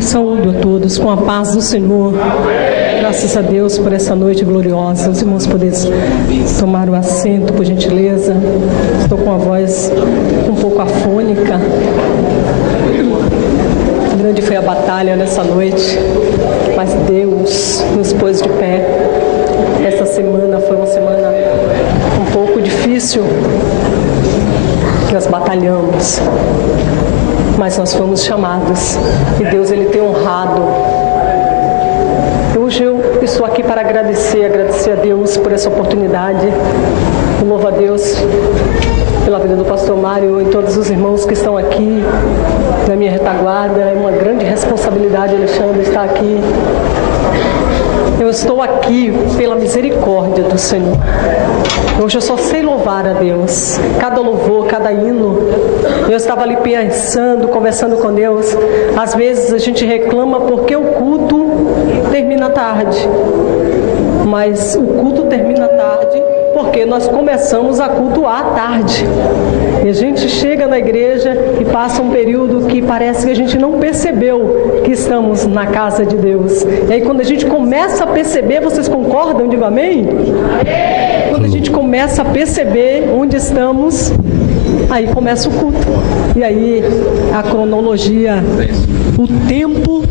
Eu saúdo a todos com a paz do Senhor. Graças a Deus por essa noite gloriosa. Os irmãos poderem tomar o assento, por gentileza. Estou com a voz um pouco afônica. Grande foi a batalha nessa noite, mas Deus nos pôs de pé. Essa semana foi uma semana um pouco difícil. Nós batalhamos, mas nós fomos chamados e Deus ele tem honrado. Hoje eu estou aqui para agradecer a Deus por essa oportunidade. Eu louvo a Deus pela vida do pastor Mário e todos os irmãos que estão aqui na minha retaguarda. É uma grande responsabilidade, Alexandre, estar aqui. Eu estou aqui pela misericórdia do Senhor. Hoje eu só sei louvar a Deus. Cada louvor, cada hino. Eu estava ali pensando, conversando com Deus. Às vezes a gente reclama porque o culto termina tarde. Mas o culto termina tarde porque nós começamos a cultuar tarde. E a gente chega na igreja e passa um período que parece que a gente não percebeu que estamos na casa de Deus. E aí quando a gente começa a perceber, vocês concordam? Digo amém? Quando a gente começa a perceber onde estamos, aí começa o culto. E aí a cronologia, o tempo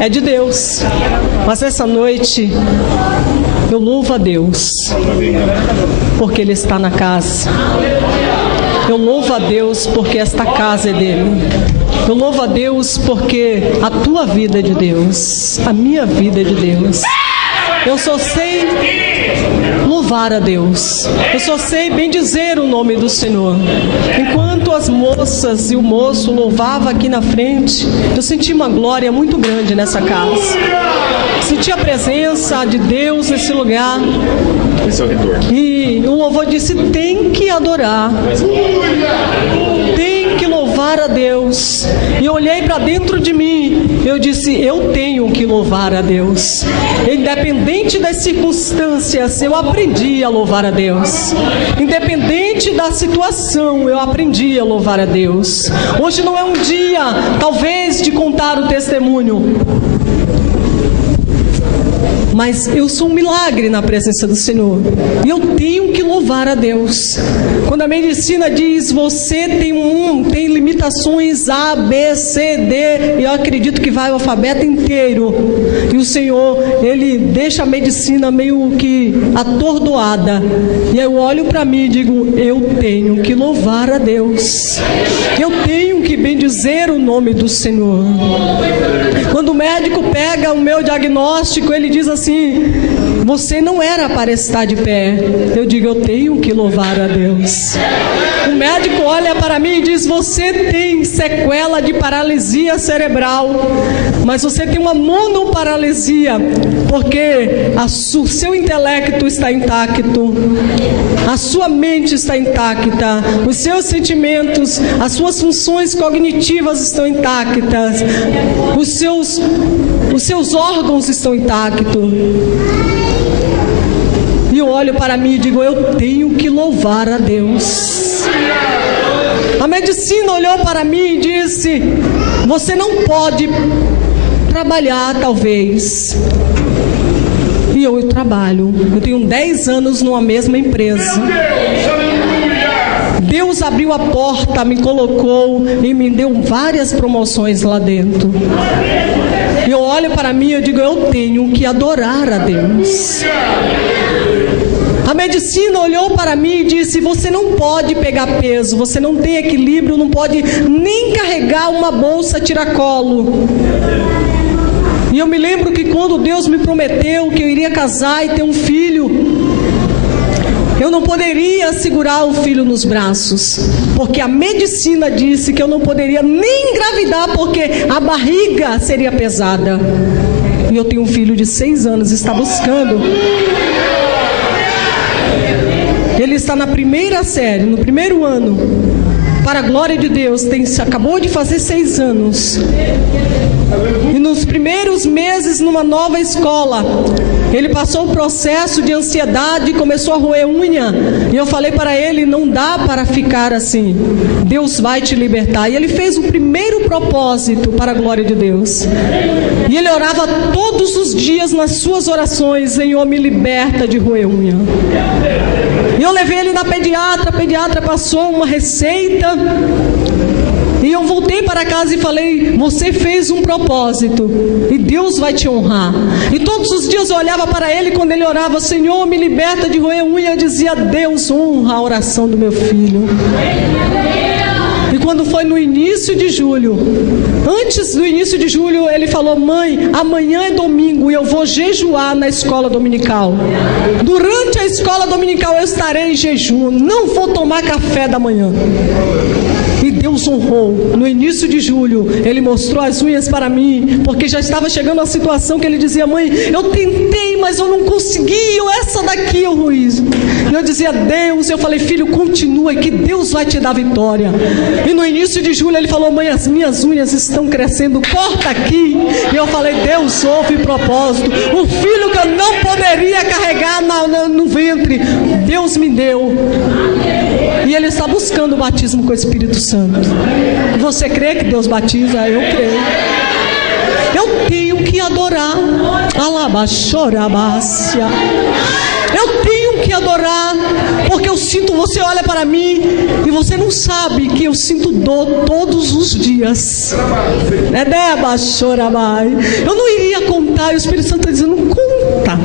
é de Deus. Mas essa noite eu louvo a Deus porque Ele está na casa. Eu louvo a Deus porque esta casa é dele. Eu louvo a Deus porque a tua vida é de Deus, a minha vida é de Deus. Eu só sei louvar a Deus. Eu só sei bendizer o nome do Senhor. Enquanto as moças e o moço louvavam aqui na frente, eu senti uma glória muito grande nessa casa. Senti a presença de Deus nesse lugar. Esse é o retorno. E o louvor disse, tem que adorar. Tem que louvar a Deus. E eu olhei para dentro de mim, eu disse, eu tenho que louvar a Deus. Independente das circunstâncias, eu aprendi a louvar a Deus. Independente da situação, eu aprendi a louvar a Deus. Hoje não é um dia, talvez, de contar o testemunho, mas eu sou um milagre na presença do Senhor. E eu tenho que louvar a Deus. Quando a medicina diz, você tem limitações A, B, C, D, e eu acredito que vai o alfabeto inteiro. E o Senhor, Ele deixa a medicina meio que atordoada. E eu olho para mim e digo, eu tenho que louvar a Deus. Eu tenho que bendizer o nome do Senhor. Quando o médico pega o meu diagnóstico, ele diz assim, você não era para estar de pé. Eu digo, eu tenho que louvar a Deus. O médico olha para mim e diz, você tem sequela de paralisia cerebral, mas você tem uma monoparalisia, porque o seu intelecto está intacto, a sua mente está intacta, os seus sentimentos, as suas funções cognitivas estão intactas, os seus órgãos estão intactos. E eu olho para mim e digo, eu tenho que louvar a Deus. A medicina olhou para mim e disse, você não pode trabalhar talvez. E eu trabalho. Eu tenho 10 anos numa mesma empresa. Deus abriu a porta, me colocou e me deu várias promoções lá dentro. E eu olho para mim e eu digo, eu tenho que adorar a Deus. A medicina olhou para mim e disse, você não pode pegar peso, você não tem equilíbrio, não pode nem carregar uma bolsa tiracolo. E eu me lembro que quando Deus me prometeu que eu iria casar e ter um filho, eu não poderia segurar o filho nos braços, porque a medicina disse que eu não poderia nem engravidar, porque a barriga seria pesada. E eu tenho um filho de 6 anos, está buscando. Ele está na primeira série, no primeiro ano. Para a glória de Deus, acabou de fazer 6 anos. E nos primeiros meses numa nova escola, ele passou um processo de ansiedade e começou a roer unha. E eu falei para ele, não dá para ficar assim. Deus vai te libertar. E ele fez o primeiro propósito para a glória de Deus. E ele orava todos os dias nas suas orações, Senhor, me liberta de roer unha. E eu levei ele na pediatra, a pediatra passou uma receita. E eu voltei para casa e falei, você fez um propósito e Deus vai te honrar. E todos os dias eu olhava para ele, quando ele orava, Senhor, me liberta de roer unha, eu dizia, Deus honra a oração do meu filho. E quando foi no início de julho, antes do início de julho, ele falou, mãe, amanhã é domingo e eu vou jejuar na escola dominical. Durante a escola dominical eu estarei em jejum, não vou tomar café da manhã. E Deus honrou. No início de julho, ele mostrou as unhas para mim, porque já estava chegando a situação que ele dizia, mãe, eu tentei, mas eu não consegui, essa daqui é o ruízo. E eu dizia, Deus, eu falei, filho, continua, que Deus vai te dar vitória. E no início de julho ele falou, mãe, as minhas unhas estão crescendo, corta aqui. E eu falei, Deus ouve propósito. O filho que eu não poderia carregar no ventre, Deus me deu. E ele está buscando o batismo com o Espírito Santo. Você crê que Deus batiza? Eu creio. Eu tenho que adorar. Alabaxorabácia. Eu tenho que adorar, porque eu sinto, você olha para mim e você não sabe que eu sinto dor todos os dias. Eu não iria contar, e o Espírito Santo está dizendo, conta.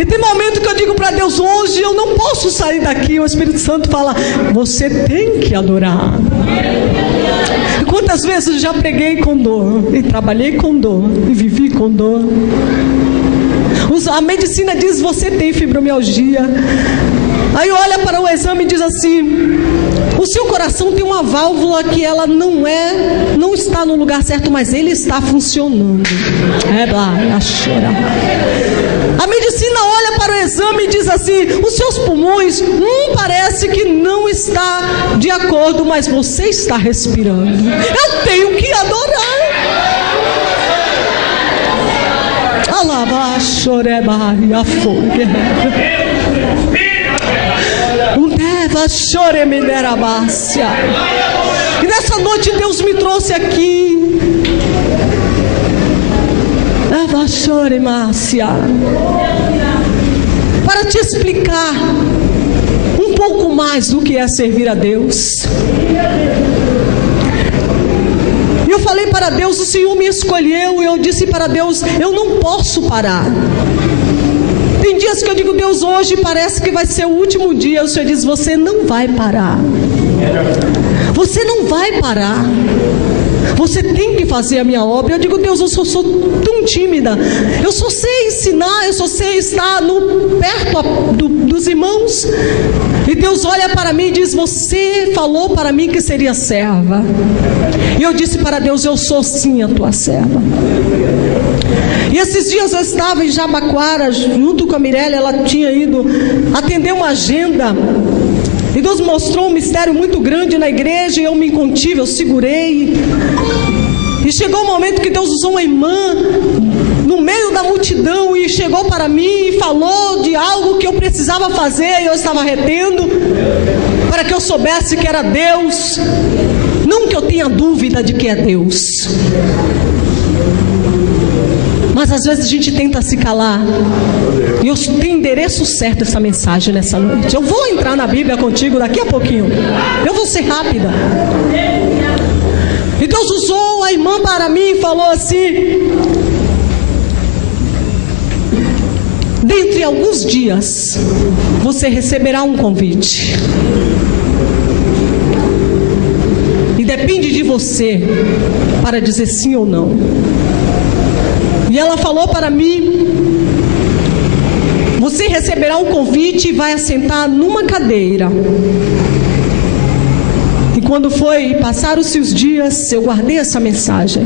E tem momento que eu digo para Deus, hoje eu não posso sair daqui. O Espírito Santo fala, você tem que adorar. E quantas vezes eu já preguei com dor, e trabalhei com dor, e vivi com dor. A medicina diz, você tem fibromialgia. Aí olha para o exame e diz assim, o seu coração tem uma válvula que ela não está no lugar certo, mas ele está funcionando. A medicina olha para o exame e diz assim, os seus pulmões, parece que não está de acordo, mas você está respirando. Eu tenho que adorar. Alabaxorebaia fogue. E nessa noite Deus me trouxe aqui para te explicar um pouco mais do que é servir a Deus. E eu falei para Deus, o Senhor me escolheu, e eu disse para Deus, eu não posso parar. Tem dias que eu digo, Deus, hoje parece que vai ser o último dia. O Senhor diz, você não vai parar. Você não vai parar. Você tem que fazer a minha obra. Eu digo, Deus, eu sou tão tímida. Eu só sei ensinar, eu só sei estar perto dos irmãos. E Deus olha para mim e diz, você falou para mim que seria serva. E eu disse para Deus, eu sou sim a tua serva. E esses dias eu estava em Jabaquara, junto com a Mirella, ela tinha ido atender uma agenda. E Deus mostrou um mistério muito grande na igreja, e eu me contive, eu segurei. E chegou o momento que Deus usou uma irmã no meio da multidão, e chegou para mim e falou de algo que eu precisava fazer, e eu estava retendo, para que eu soubesse que era Deus. Não que eu tenha dúvida de que é Deus, mas às vezes a gente tenta se calar. E eu tenho endereço certo essa mensagem nessa noite. Eu vou entrar na Bíblia contigo daqui a pouquinho. Eu vou ser rápida. E Deus usou a irmã para mim e falou assim: dentre alguns dias você receberá um convite. E depende de você para dizer sim ou não. E ela falou para mim: você receberá um convite e vai assentar numa cadeira. E quando foi passar os seus dias, eu guardei essa mensagem.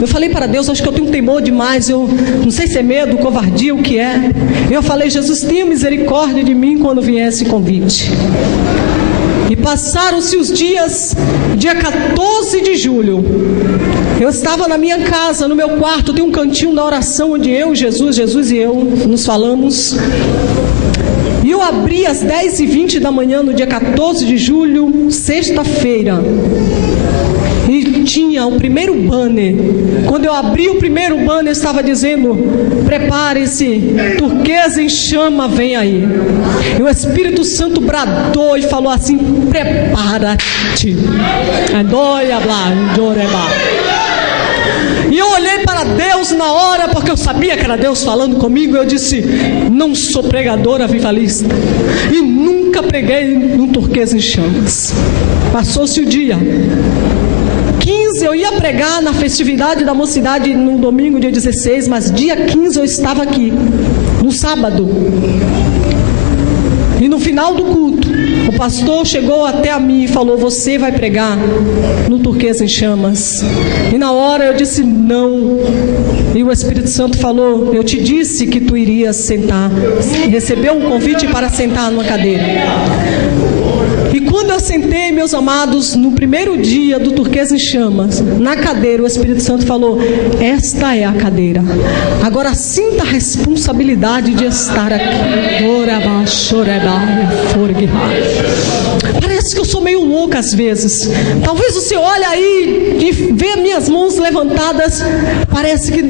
Eu falei para Deus, acho que eu tenho um temor demais, eu não sei se é medo, covardia, o que é. Eu falei: Jesus, tenha misericórdia de mim quando vier esse convite. E passaram-se os dias, dia 14 de julho. Eu estava na minha casa, no meu quarto, tem um cantinho da oração onde eu, Jesus e eu nos falamos. E eu abri às 10h20 da manhã, no dia 14 de julho, sexta-feira. E tinha o primeiro banner. Quando eu abri o primeiro banner, estava dizendo: prepare-se, turquesa em chama vem aí. E o Espírito Santo bradou e falou assim: prepara-te. E eu olhei para Deus na hora, porque eu sabia que era Deus falando comigo. Eu disse: não sou pregadora avivalista e nunca preguei num turquesa em chamas. Passou-se o dia 15, eu ia pregar na festividade da mocidade no domingo, dia 16, mas dia 15 eu estava aqui, no sábado. E no final do culto, o pastor chegou até a mim e falou: você vai pregar no turquesa em chamas. E na hora eu disse: não. E o Espírito Santo falou: eu te disse que tu irias sentar. Recebeu um convite para sentar numa cadeira. E quando eu sentei, meus amados, no primeiro dia do turquesa em chamas, na cadeira, o Espírito Santo falou: esta é a cadeira. Agora sinta a responsabilidade de estar aqui. Parece que eu sou meio louca às vezes. Talvez você olhe aí e vê minhas mãos levantadas. Parece que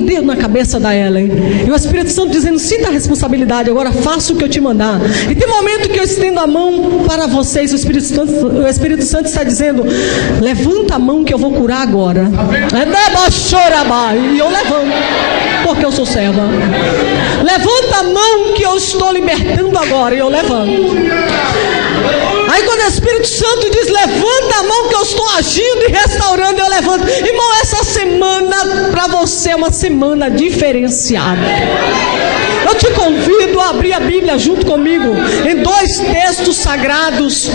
dedo na cabeça da Ellen. E o Espírito Santo dizendo: sinta a responsabilidade, agora faça o que eu te mandar. E tem momento que eu estendo a mão para vocês, o Espírito Santo está dizendo: levanta a mão que eu vou curar agora. E eu levanto, porque eu sou serva. Levanta a mão que eu estou libertando agora. E eu levanto. Aí quando o Espírito Santo diz: levanta a mão que eu estou agindo e restaurando, eu levanto. Irmão, essa semana para você é uma semana diferenciada. Eu te convido a abrir a Bíblia junto comigo em 2 textos sagrados.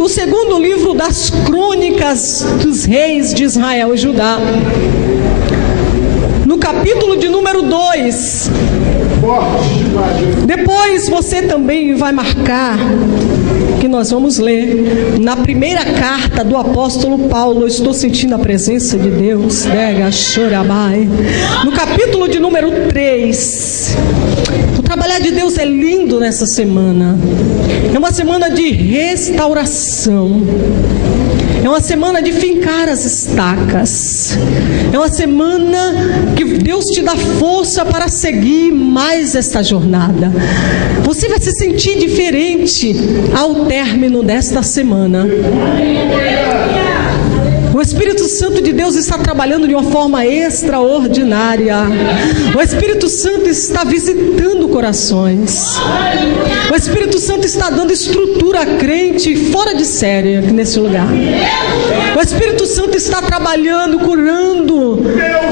O segundo livro das crônicas dos reis de Israel e Judá. No capítulo de número 2. Depois você também vai marcar que nós vamos ler na primeira carta do apóstolo Paulo. Eu estou sentindo a presença de Deus. No capítulo de número 3. O trabalhar de Deus é lindo nessa semana. É uma semana de restauração. É uma semana de fincar as estacas. É uma semana que Deus te dá força para seguir mais esta jornada. Você vai se sentir diferente ao término desta semana. O Espírito Santo de Deus está trabalhando de uma forma extraordinária. O Espírito Santo está visitando corações. O Espírito Santo está dando estrutura a crente fora de série aqui nesse lugar. O Espírito Santo está trabalhando, curando,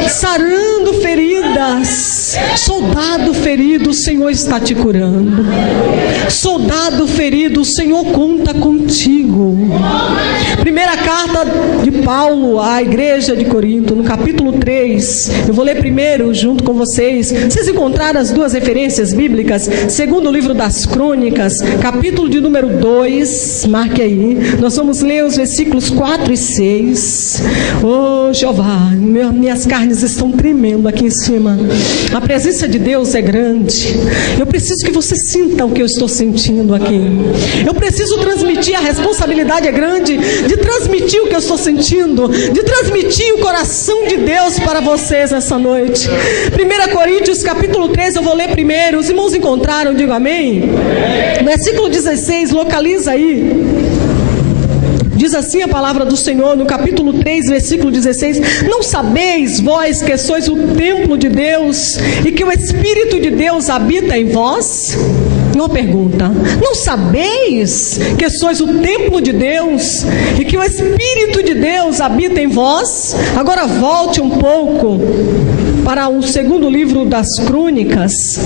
sarando feridas. Soldado ferido, o Senhor está te curando. Soldado ferido, o Senhor conta contigo. Primeira carta de Paulo à igreja de Corinto, no capítulo 3. Eu vou ler primeiro junto com vocês. Vocês encontraram as 2 referências bíblicas? Segundo livro das crônicas, capítulo de número 2. Marque aí. Nós vamos ler os versículos 4 e 6. Oh Jeová, minhas carnes estão tremendo aqui em cima. A presença de Deus é grande. Eu preciso que você sinta o que eu estou sentindo aqui. Eu preciso transmitir, a responsabilidade é grande de transmitir o que eu estou sentindo, de transmitir o coração de Deus para vocês essa noite. 1 Coríntios capítulo 3, eu vou ler primeiro. Os irmãos encontraram? Digo amém. Versículo 16, localiza aí. Diz assim a palavra do Senhor no capítulo 3, versículo 16: não sabeis vós que sois o templo de Deus e que o Espírito de Deus habita em vós? Uma pergunta: não sabeis que sois o templo de Deus e que o Espírito de Deus habita em vós? Agora volte um pouco para o segundo livro das crônicas,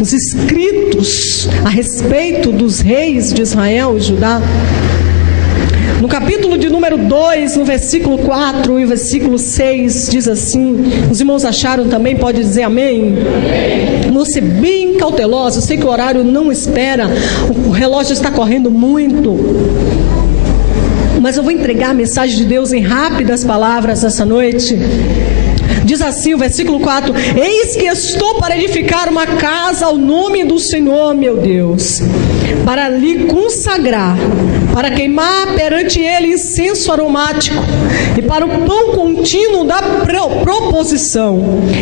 os escritos a respeito dos reis de Israel e Judá. No capítulo de número 2, no versículo 4 e versículo 6, diz assim, os irmãos acharam também, pode dizer amém? Vou ser bem cautelosa, eu sei que o horário não espera, o relógio está correndo muito, mas eu vou entregar a mensagem de Deus em rápidas palavras essa noite. Diz assim o versículo 4: eis que estou para edificar uma casa ao nome do Senhor meu Deus, para lhe consagrar, para queimar perante ele incenso aromático, e para o pão contínuo da proposição,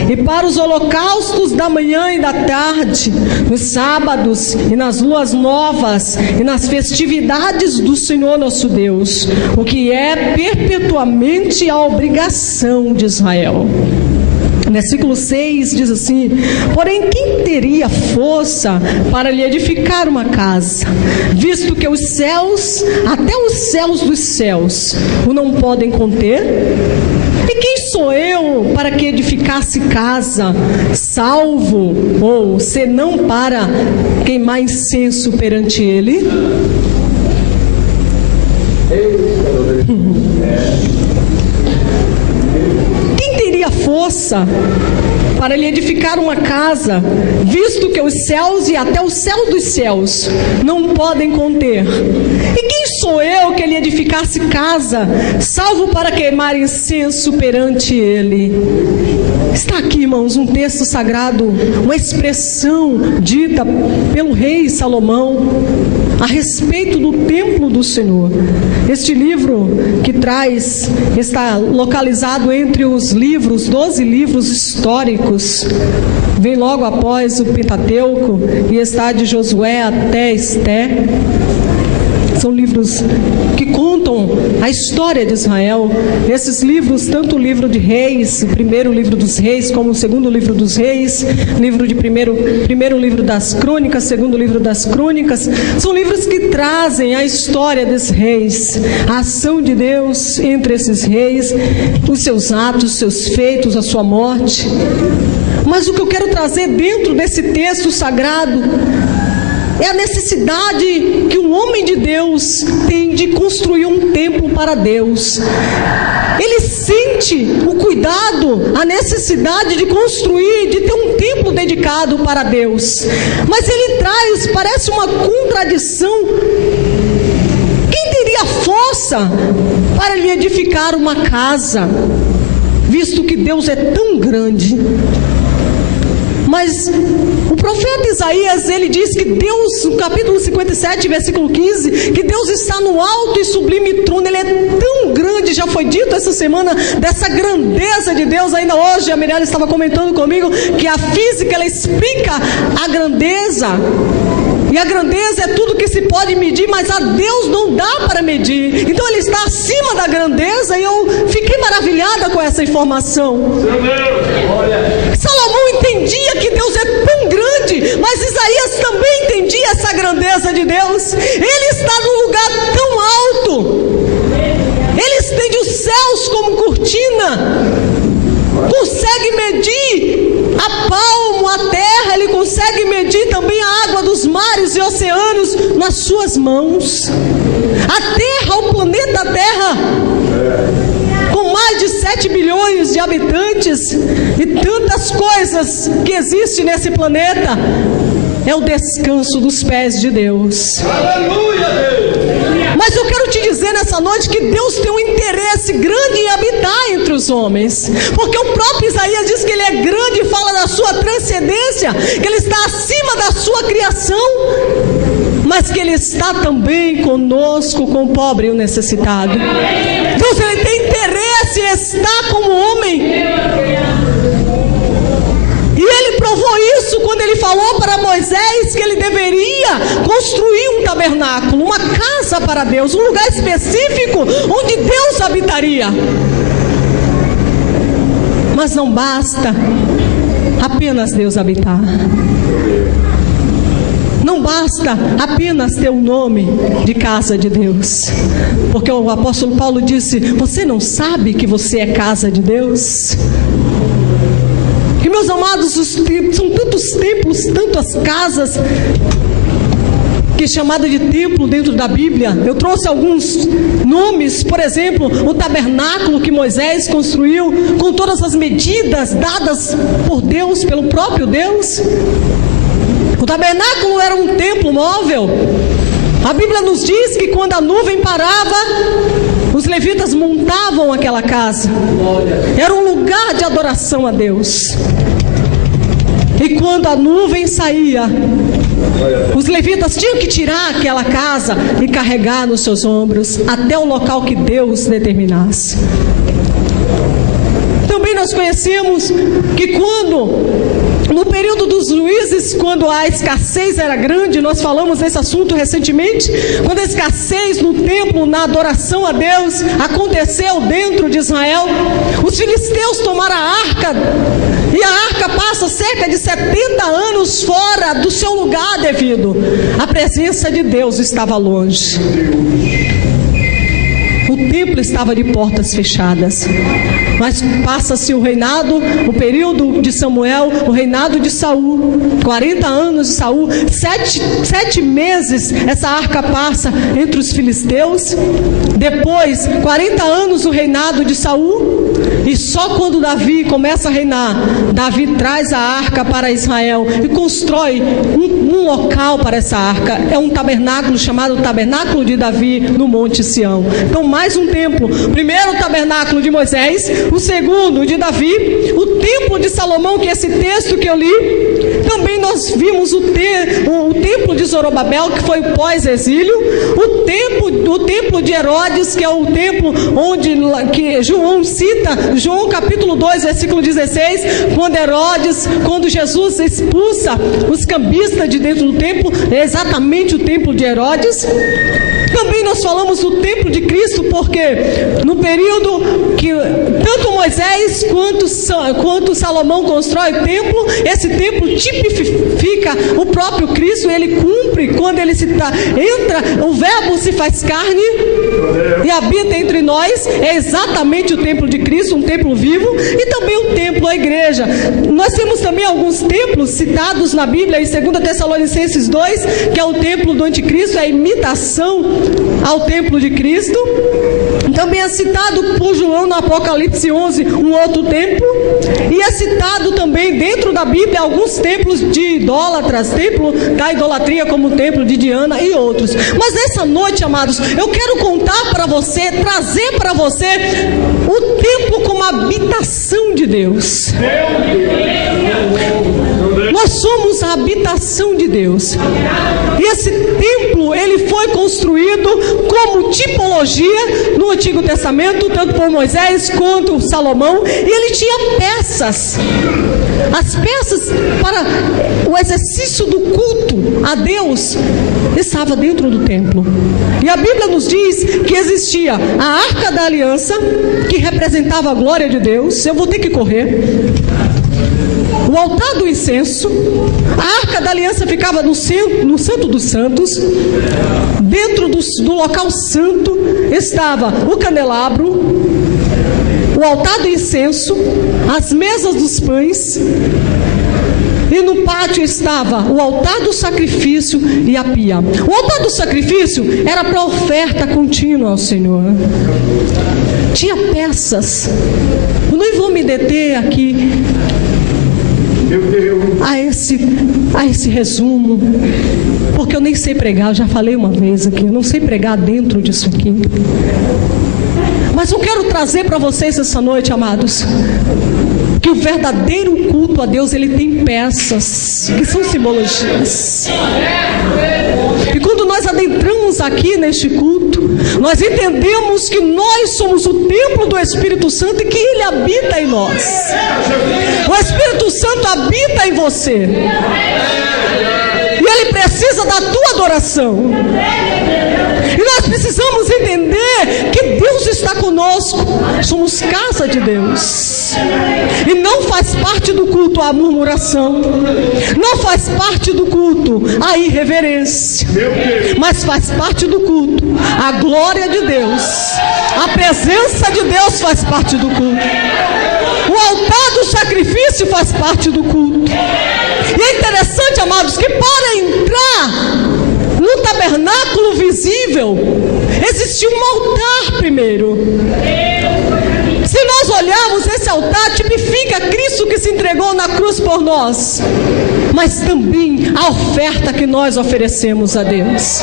e para os holocaustos da manhã e da tarde, nos sábados e nas luas novas, e nas festividades do Senhor nosso Deus, o que é perpetuamente a obrigação de Israel. Versículo 6 diz assim: porém quem teria força para lhe edificar uma casa, visto que os céus, até os céus dos céus, o não podem conter? E quem sou eu para que edificasse casa, salvo, ou senão para queimar incenso perante ele? Força para lhe edificar uma casa, visto que os céus e até o céu dos céus não podem conter? E quem sou eu que lhe edificasse casa, salvo para queimar incenso perante ele? Está aqui, irmãos, um texto sagrado, uma expressão dita pelo rei Salomão a respeito do templo do Senhor. Este livro que traz, está localizado entre os livros, 12 livros históricos, vem logo após o Pentateuco e está de Josué até Esté. São livros que contam a história de Israel. Esses livros, tanto o livro de Reis, o primeiro livro dos Reis, como o segundo livro dos Reis, primeiro livro das Crônicas, segundo livro das Crônicas, são livros que trazem a história dos reis, a ação de Deus entre esses reis, os seus atos, os seus feitos, a sua morte. Mas o que eu quero trazer dentro desse texto sagrado é a necessidade que o homem de Deus tem de construir um templo para Deus. Ele sente o cuidado, a necessidade de construir, de ter um templo dedicado para Deus. Mas ele traz, parece uma contradição. Quem teria força para lhe edificar uma casa, visto que Deus é tão grande? Mas o profeta Isaías, ele diz que Deus, no capítulo 57, versículo 15, que Deus está no alto e sublime trono. Ele é tão grande, já foi dito essa semana dessa grandeza de Deus. Ainda hoje a Mirella estava comentando comigo que a física, ela explica a grandeza. E a grandeza é tudo que se pode medir, mas a Deus não dá para medir. Então ele está acima da grandeza, e eu fiquei maravilhada com essa informação. Salomão entendia que Deus é tão grande, mas Isaías também entendia essa grandeza de Deus. Ele está num lugar tão alto, ele estende os céus como cortina, consegue medir a palmo, a terra, ele consegue medir também a água dos mares e oceanos nas suas mãos. A terra, o planeta Terra, com mais de 7 bilhões de habitantes e tantas coisas que existem nesse planeta, é o descanso dos pés de Deus. Aleluia, Deus! Mas eu quero te dizer nessa noite que Deus tem um interesse grande em habitar entre os homens, porque o próprio Isaías diz que ele é grande e fala da sua transcendência, que ele está acima da sua criação, mas que ele está também conosco, com o pobre e o necessitado. Deus, ele tem interesse em estar como homem. E ele provou isso quando ele falou para Moisés que ele deveria construir um tabernáculo, uma casa para Deus, um lugar específico onde Deus habitaria. Mas não basta apenas Deus habitar. Não basta apenas ter o nome de casa de Deus, porque o apóstolo Paulo disse: você não sabe que você é casa de Deus? E meus amados, são tantos templos, tantas casas que chamada de templo dentro da Bíblia. Eu trouxe alguns nomes, por exemplo, o tabernáculo que Moisés construiu com todas as medidas dadas por Deus, pelo próprio Deus. O tabernáculo era um templo móvel. A Bíblia nos diz que quando a nuvem parava, os levitas montavam aquela casa. Era um lugar de adoração a Deus. E quando a nuvem saía, os levitas tinham que tirar aquela casa e carregar nos seus ombros até o local que Deus determinasse. Também nós conhecemos que no período dos juízes, quando a escassez era grande, nós falamos desse assunto recentemente, quando a escassez no templo, na adoração a Deus, aconteceu dentro de Israel, os filisteus tomaram a arca, e a arca passa cerca de 70 anos fora do seu lugar devido. A presença de Deus estava longe. O templo estava de portas fechadas. Mas passa-se o reinado, o período de Samuel, o reinado de Saul, 40 anos de Saul, 7 meses essa arca passa entre os filisteus. Depois, 40 anos o reinado de Saul, e só quando Davi começa a reinar, Davi traz a arca para Israel e constrói um local para essa arca. É um tabernáculo chamado Tabernáculo de Davi no Monte Sião. Então, mais um templo. Primeiro, o tabernáculo de Moisés. O segundo, de Davi. O templo de Salomão, que é esse texto que eu li. Também nós vimos o templo de Zorobabel, que foi o pós-exílio. O templo de Herodes, que é o templo que João cita, João capítulo 2, versículo 16, quando Jesus expulsa os cambistas de dentro do templo, é exatamente o templo de Herodes. Também nós falamos do templo de Cristo, porque no período que tanto Moisés quanto Salomão constrói o templo, esse templo tipifica o próprio Cristo. Ele cumpre quando ele entra, o verbo se faz carne e habita entre nós. É exatamente o templo de Cristo, um templo vivo. E também o templo, a igreja. Nós temos também alguns templos citados na Bíblia, em 2 Tessalonicenses 2, que é o templo do anticristo, é a imitação ao templo de Cristo. Também é citado por João no Apocalipse 11, um outro templo. E é citado também dentro da Bíblia alguns templos de idólatras, templo da idolatria, como o templo de Diana e outros. Mas nessa noite, amados, eu quero contar para você, trazer para você o templo como habitação de Deus. Nós somos a habitação de Deus. E esse templo, ele foi construído como tipologia no Antigo Testamento, tanto por Moisés quanto Salomão. E ele tinha peças. As peças para o exercício do culto a Deus estava dentro do templo. E a Bíblia nos diz que existia a Arca da Aliança, que representava a glória de Deus. Eu vou ter que correr. O altar do incenso. A Arca da Aliança ficava no Santo dos Santos. Dentro do local santo estava o candelabro, o altar do incenso, as mesas dos pães, e no pátio estava o altar do sacrifício e a pia. O altar do sacrifício era para oferta contínua ao Senhor. Tinha peças. Eu não vou me deter aqui a esse resumo, porque eu nem sei pregar. Eu já falei uma vez aqui, eu não sei pregar dentro disso aqui. Mas eu quero trazer para vocês essa noite, amados, que o verdadeiro culto a Deus, ele tem peças que são simbologias. E quando nós adentramos aqui neste culto, nós entendemos que nós somos o templo do Espírito Santo e que Ele habita em nós. O Espírito Santo habita em você. E Ele precisa da tua adoração. E nós precisamos entender que Deus está conosco. Somos casa de Deus. E não faz parte do culto a murmuração. Não faz parte do culto a irreverência. Mas faz parte do culto a glória de Deus. A presença de Deus faz parte do culto. O altar do sacrifício faz parte do culto. E é interessante, amados, que para entrar no tabernáculo invisível, existia um altar primeiro. Se nós olharmos esse altar, tipifica Cristo que se entregou na cruz por nós, mas também a oferta que nós oferecemos a Deus.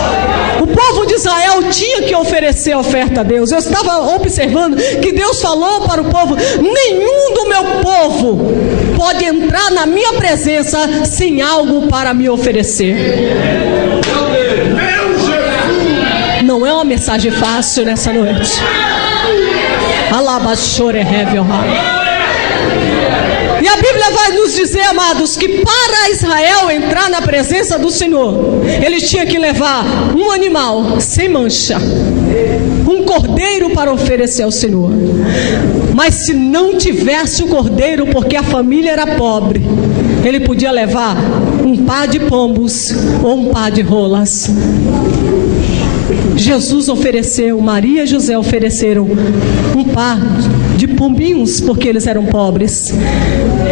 O povo de Israel tinha que oferecer a oferta a Deus. Eu estava observando que Deus falou para o povo: nenhum do meu povo pode entrar na minha presença sem algo para me oferecer. Não é uma mensagem fácil nessa noite. E a Bíblia vai nos dizer, amados, que para Israel entrar na presença do Senhor, ele tinha que levar um animal sem mancha, um cordeiro para oferecer ao Senhor. Mas se não tivesse o cordeiro, porque a família era pobre, ele podia levar um par de pombos ou um par de rolas. Jesus ofereceu, Maria e José ofereceram um par de pombinhos, porque eles eram pobres.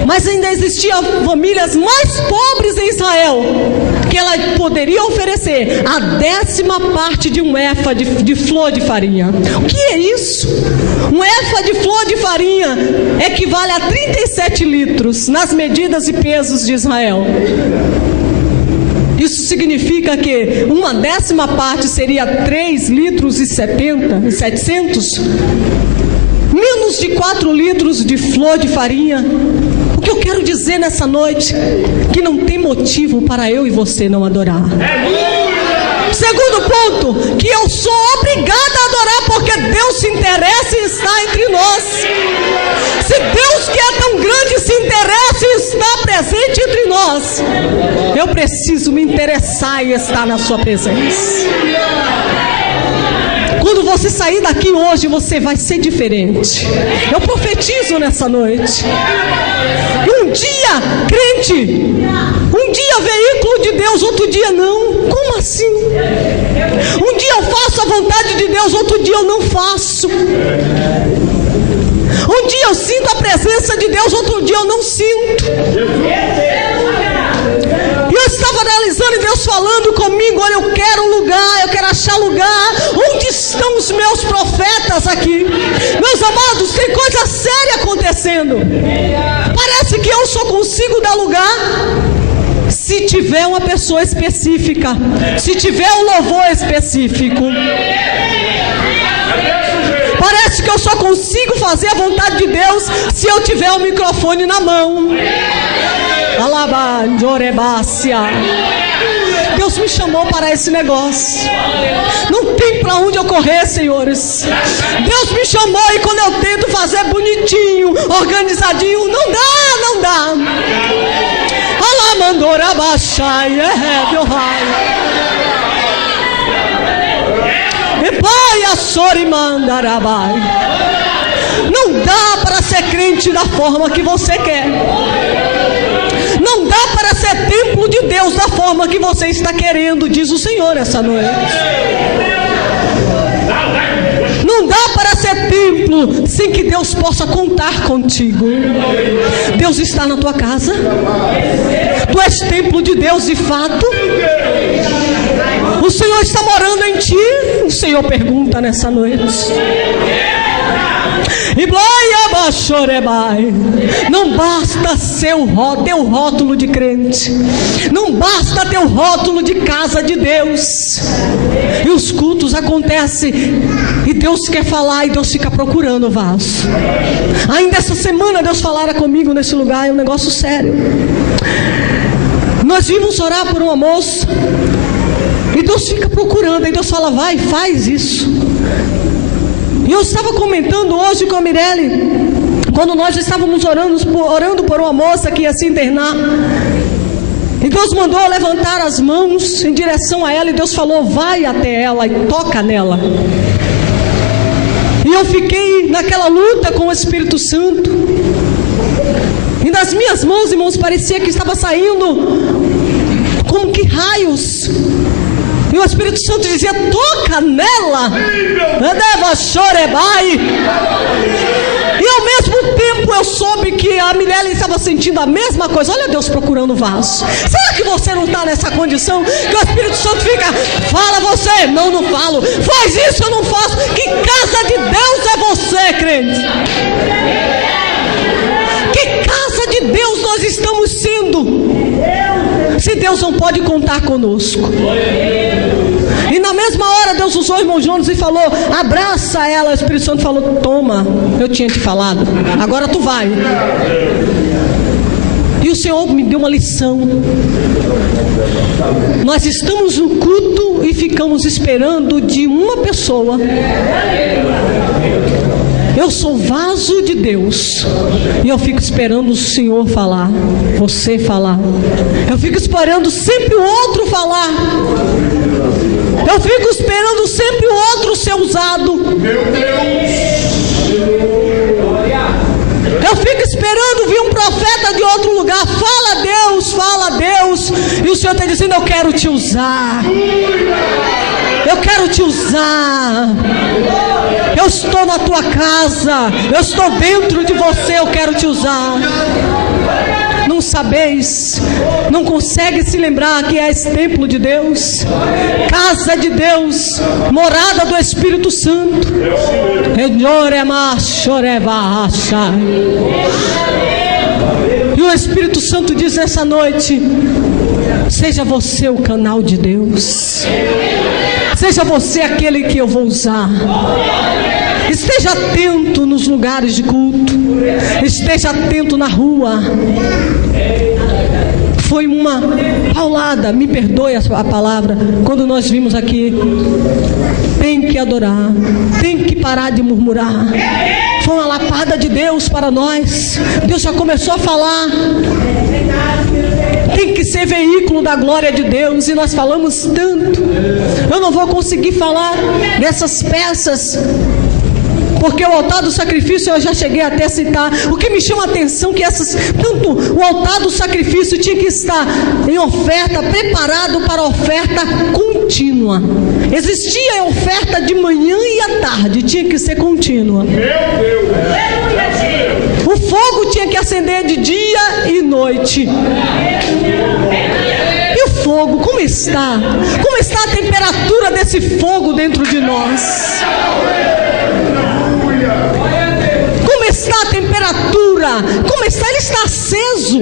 Mas ainda existiam famílias mais pobres em Israel, que ela poderia oferecer a 10ª parte de um efa de flor de farinha. O que é isso? Um efa de flor de farinha equivale a 37 litros nas medidas e pesos de Israel. Isso significa que uma 10ª parte seria 3 litros e 700, menos de 4 litros de flor de farinha. O que eu quero dizer nessa noite, que não tem motivo para eu e você não adorar. Segundo ponto, que eu sou obrigada a adorar, porque Deus se interessa e está entre nós. Se Deus, que é tão grande, se interessa e está presente entre nós, eu preciso me interessar e estar na sua presença. Quando você sair daqui hoje, você vai ser diferente. Eu profetizo nessa noite. Um dia, crente, um dia veículo de Deus, outro dia não. Como assim? Um dia eu faço a vontade de Deus, outro dia eu não faço. Um dia eu sinto a presença de Deus, outro dia eu não sinto. E eu estava analisando e Deus falando comigo: olha, eu quero um lugar, eu quero achar lugar. Onde estão os meus profetas aqui? Meus amados, tem coisa séria acontecendo. Parece que eu só consigo dar lugar se tiver uma pessoa específica, se tiver um louvor específico. Parece que eu só consigo fazer a vontade de Deus se eu tiver o microfone na mão. Deus me chamou para esse negócio. Não tem para onde eu correr, senhores. Deus me chamou, e quando eu tento fazer bonitinho, organizadinho, não dá. Não dá para ser crente da forma que você quer. Não dá para ser templo de Deus da forma que você está querendo, diz o Senhor essa noite. Não dá para ser templo sem que Deus possa contar contigo. Deus está na tua casa. Tu és templo de Deus de fato. O Senhor está morando em ti. O Senhor pergunta nessa noite. Não basta ser teu rótulo de crente. Não basta ter o rótulo de casa de Deus. E os cultos acontecem, e Deus quer falar, e Deus fica procurando o vaso. Ainda essa semana Deus falara comigo nesse lugar. É um negócio sério. Nós vimos orar por uma moça, e Deus fica procurando. Aí Deus fala: vai, faz isso. E eu estava comentando hoje com a Mirelle, quando nós estávamos orando por uma moça que ia se internar. E Deus mandou eu levantar as mãos em direção a ela, e Deus falou: vai até ela e toca nela. E eu fiquei naquela luta com o Espírito Santo. E das minhas mãos, irmãos, parecia que estava saindo como que raios. E o Espírito Santo dizia: toca nela. E ao mesmo tempo eu soube que a Mirelle estava sentindo a mesma coisa. Olha Deus procurando o vaso. Será que você não está nessa condição que o Espírito Santo fica: fala você você? Não, não falo. Faz isso, eu não faço. Que casa de Deus é você, crente? Que casa de Deus nós estamos sendo? Se Deus não pode contar conosco. E na mesma hora Deus usou o irmão Jonas e falou: abraça ela. O Espírito Santo falou: toma, eu tinha te falado, agora tu vai. E o Senhor me deu uma lição. Nós estamos no culto e ficamos esperando de uma pessoa. Eu sou vaso de Deus e eu fico esperando o Senhor falar, você falar. Eu fico esperando sempre o outro falar. Eu fico esperando sempre o outro ser usado. Meu Deus! Eu fico esperando vir um profeta de outro lugar. Fala Deus, fala Deus. E o Senhor está dizendo: eu quero te usar. Eu quero te usar. Eu estou na tua casa. Eu estou dentro de você. Eu quero te usar. Não sabeis, não consegue se lembrar que és templo de Deus, casa de Deus, morada do Espírito Santo. E o Espírito Santo diz nessa noite: seja você o canal de Deus, seja você aquele que eu vou usar. Esteja atento nos lugares de culto, esteja atento na rua. Foi uma paulada, me perdoe a palavra, quando nós vimos aqui: tem que adorar, tem que parar de murmurar. Foi uma lapada de Deus para nós. Deus já começou a falar. Tem que ser veículo da glória de Deus. E nós falamos tanto. Eu não vou conseguir falar dessas peças, porque o altar do sacrifício eu já cheguei até a citar. O que me chama a atenção é que tanto o altar do sacrifício tinha que estar em oferta, preparado para a oferta contínua. Existia a oferta de manhã e à tarde, tinha que ser contínua. Meu Deus! O fogo tinha que acender de dia e noite. E o fogo, como está? Como está a temperatura desse fogo dentro de nós? Como está a temperatura? Como está? Ele está aceso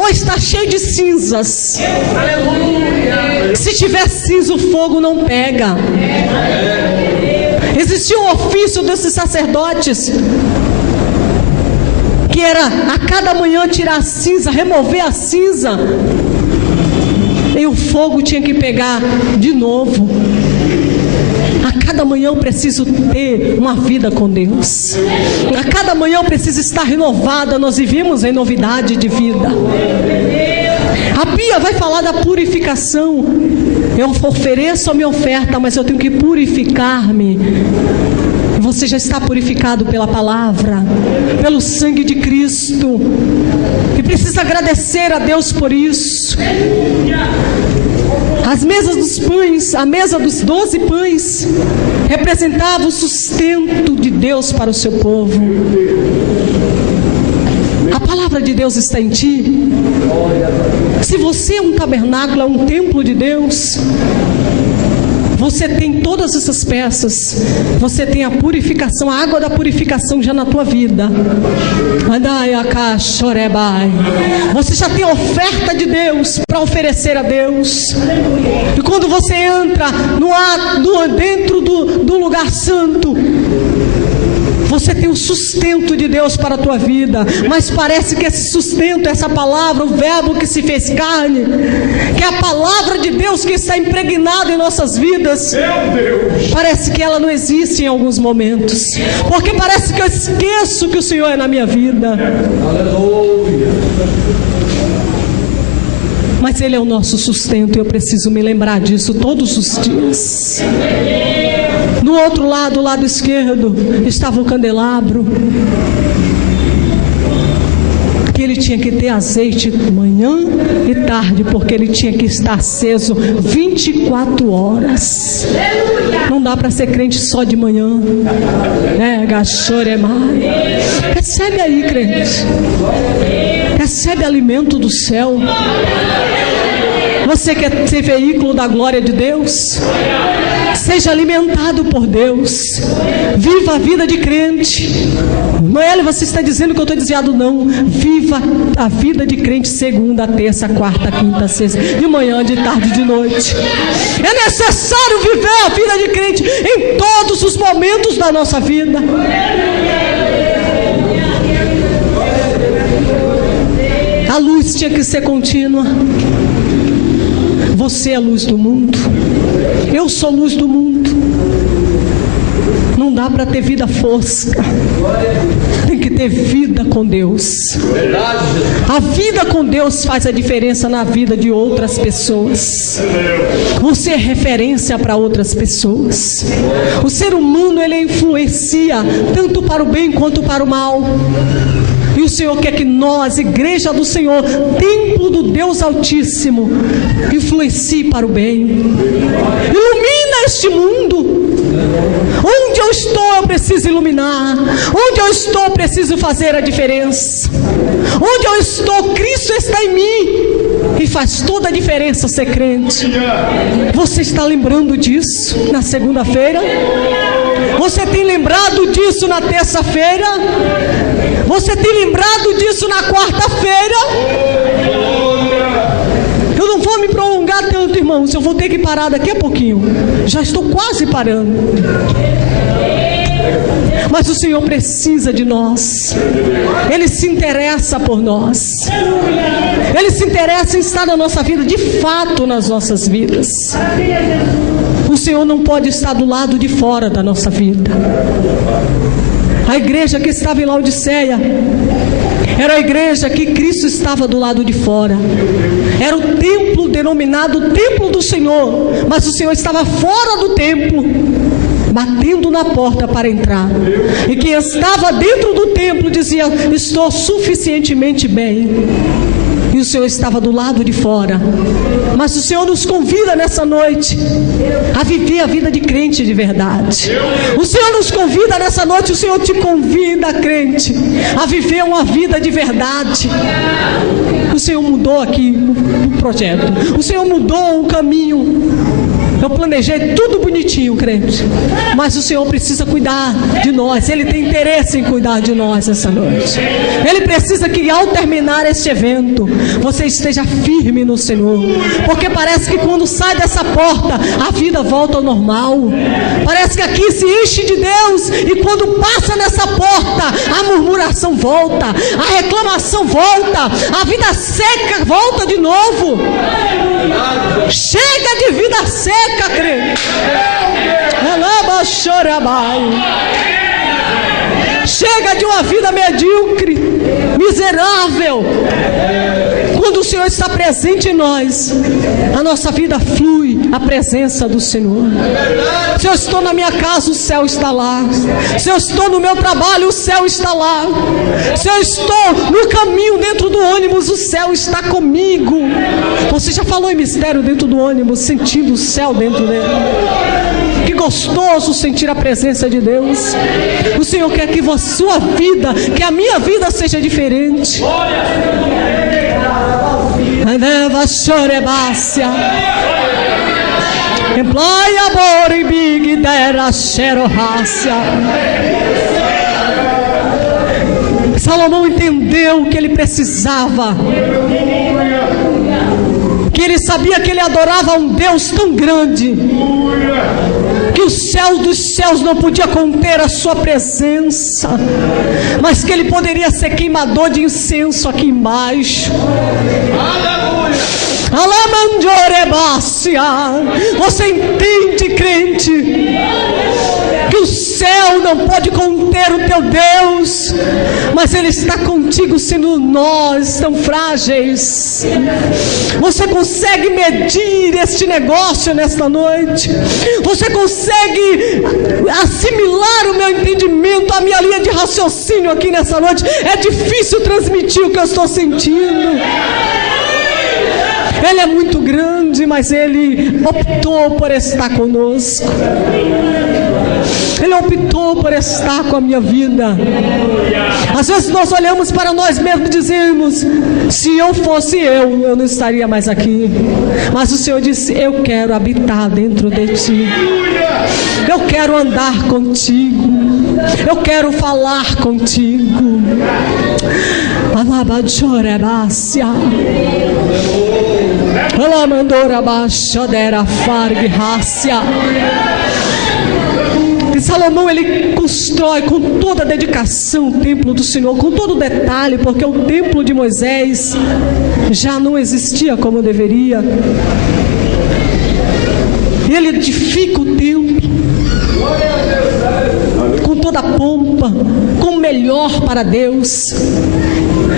ou está cheio de cinzas? Se tiver cinza, o fogo não pega. Existia um ofício desses sacerdotes, que era a cada manhã tirar a cinza, remover a cinza, e o fogo tinha que pegar de novo. A cada manhã eu preciso ter uma vida com Deus. A cada manhã eu preciso estar renovada. Nós vivemos em novidade de vida. A Bia vai falar da purificação. Eu ofereço a minha oferta, mas eu tenho que purificar-me. Você já está purificado pela palavra, pelo sangue de Cristo, e precisa agradecer a Deus por isso. As mesas dos pães, a mesa dos 12 pães, representava o sustento de Deus para o seu povo. A palavra de Deus está em ti. Se você é um tabernáculo, é um templo de Deus, você tem todas essas peças. Você tem a purificação, a água da purificação já na tua vida. Você já tem a oferta de Deus para oferecer a Deus. E quando você entra dentro do lugar santo, você tem o sustento de Deus para a tua vida. Mas parece que esse sustento, essa palavra, o verbo que se fez carne, que é a palavra de Deus que está impregnada em nossas vidas, parece que ela não existe em alguns momentos, porque parece que eu esqueço que o Senhor é na minha vida. Mas Ele é o nosso sustento, e eu preciso me lembrar disso todos os dias. No outro lado, o lado esquerdo, estava o candelabro, que ele tinha que ter azeite manhã e tarde, porque ele tinha que estar aceso 24 horas. Não dá para ser crente só de manhã. Recebe aí, crente. Recebe alimento do céu. Você quer ser veículo da glória de Deus? Seja alimentado por Deus. Viva a vida de crente. Noelle, você está dizendo que eu estou desviado? Não. Viva a vida de crente segunda, terça, quarta, quinta, sexta, de manhã, de tarde, de noite. É necessário viver a vida de crente em todos os momentos da nossa vida. A luz tinha que ser contínua. Você é a luz do mundo. Eu sou luz do mundo. Não dá para ter vida fosca. Tem que ter vida com Deus. A vida com Deus faz a diferença na vida de outras pessoas. Você é referência para outras pessoas. O ser humano, ele influencia tanto para o bem quanto para o mal. E o Senhor quer que nós, igreja do Senhor, templo do Deus Altíssimo, influencie para o bem. Ilumina este mundo. Onde eu estou, eu preciso iluminar. Onde eu estou, eu preciso fazer a diferença. Onde eu estou, Cristo está em mim. E faz toda a diferença ser crente. Você está lembrando disso na segunda-feira? Você tem lembrado disso na terça-feira? Você tem lembrado disso na quarta-feira? Eu não vou me prolongar tanto, irmãos. Eu vou ter que parar daqui a pouquinho. Já estou quase parando. Mas o Senhor precisa de nós. Ele se interessa por nós. Ele se interessa em estar na nossa vida, de fato nas nossas vidas. O Senhor não pode estar do lado de fora da nossa vida. A igreja que estava em Laodiceia era a igreja que Cristo estava do lado de fora. Era o templo denominado Templo do Senhor, mas o Senhor estava fora do templo, batendo na porta para entrar. E quem estava dentro do templo dizia: estou suficientemente bem. E o Senhor estava do lado de fora. Mas o Senhor nos convida nessa noite a viver a vida de crente de verdade. O Senhor nos convida nessa noite, o Senhor te convida, crente, a viver uma vida de verdade. O Senhor mudou aqui o projeto. O Senhor mudou o caminho. Eu planejei tudo bonitinho, crente. Mas o Senhor precisa cuidar de nós. Ele tem interesse em cuidar de nós essa noite. Ele precisa que ao terminar este evento, você esteja firme no Senhor. Porque parece que quando sai dessa porta, a vida volta ao normal. Parece que aqui se enche de Deus. E quando passa nessa porta, a murmuração volta. A reclamação volta. A vida seca volta de novo. Chega de vida seca, crente. Chega de uma vida medíocre, miserável. Quando o Senhor está presente em nós, a nossa vida flui a presença do Senhor. Se eu estou na minha casa, o céu está lá. Se eu estou no meu trabalho, o céu está lá. Se eu estou no caminho dentro do ônibus, o céu está comigo. Você já falou em mistério dentro do ônibus, sentindo o céu dentro dele? Que gostoso sentir a presença de Deus. O Senhor quer que a sua vida, que a minha vida seja diferente. Salomão entendeu que ele precisava, que ele sabia que ele adorava um Deus tão grande, que o céu dos céus não podia conter a sua presença, mas que ele poderia ser queimador de incenso aqui embaixo. Você entende, crente, que o céu não pode conter o teu Deus, mas Ele está contigo, sendo nós tão frágeis. Você consegue medir este negócio nesta noite? Você consegue assimilar o meu entendimento, a minha linha de raciocínio aqui nessa noite? É difícil transmitir o que eu estou sentindo. Ele é muito grande, mas Ele optou por estar conosco. Ele optou por estar com a minha vida. Às vezes nós olhamos para nós mesmos e dizemos: se eu fosse eu não estaria mais aqui. Mas o Senhor disse: eu quero habitar dentro de ti. Eu quero andar contigo. Eu quero falar contigo. Alabachorebácia. Alamandorabachadera fargrácia. E Salomão, ele constrói com toda a dedicação o templo do Senhor, com todo o detalhe, porque o templo de Moisés já não existia como deveria. E ele edifica o templo com toda a pompa, com o melhor para Deus.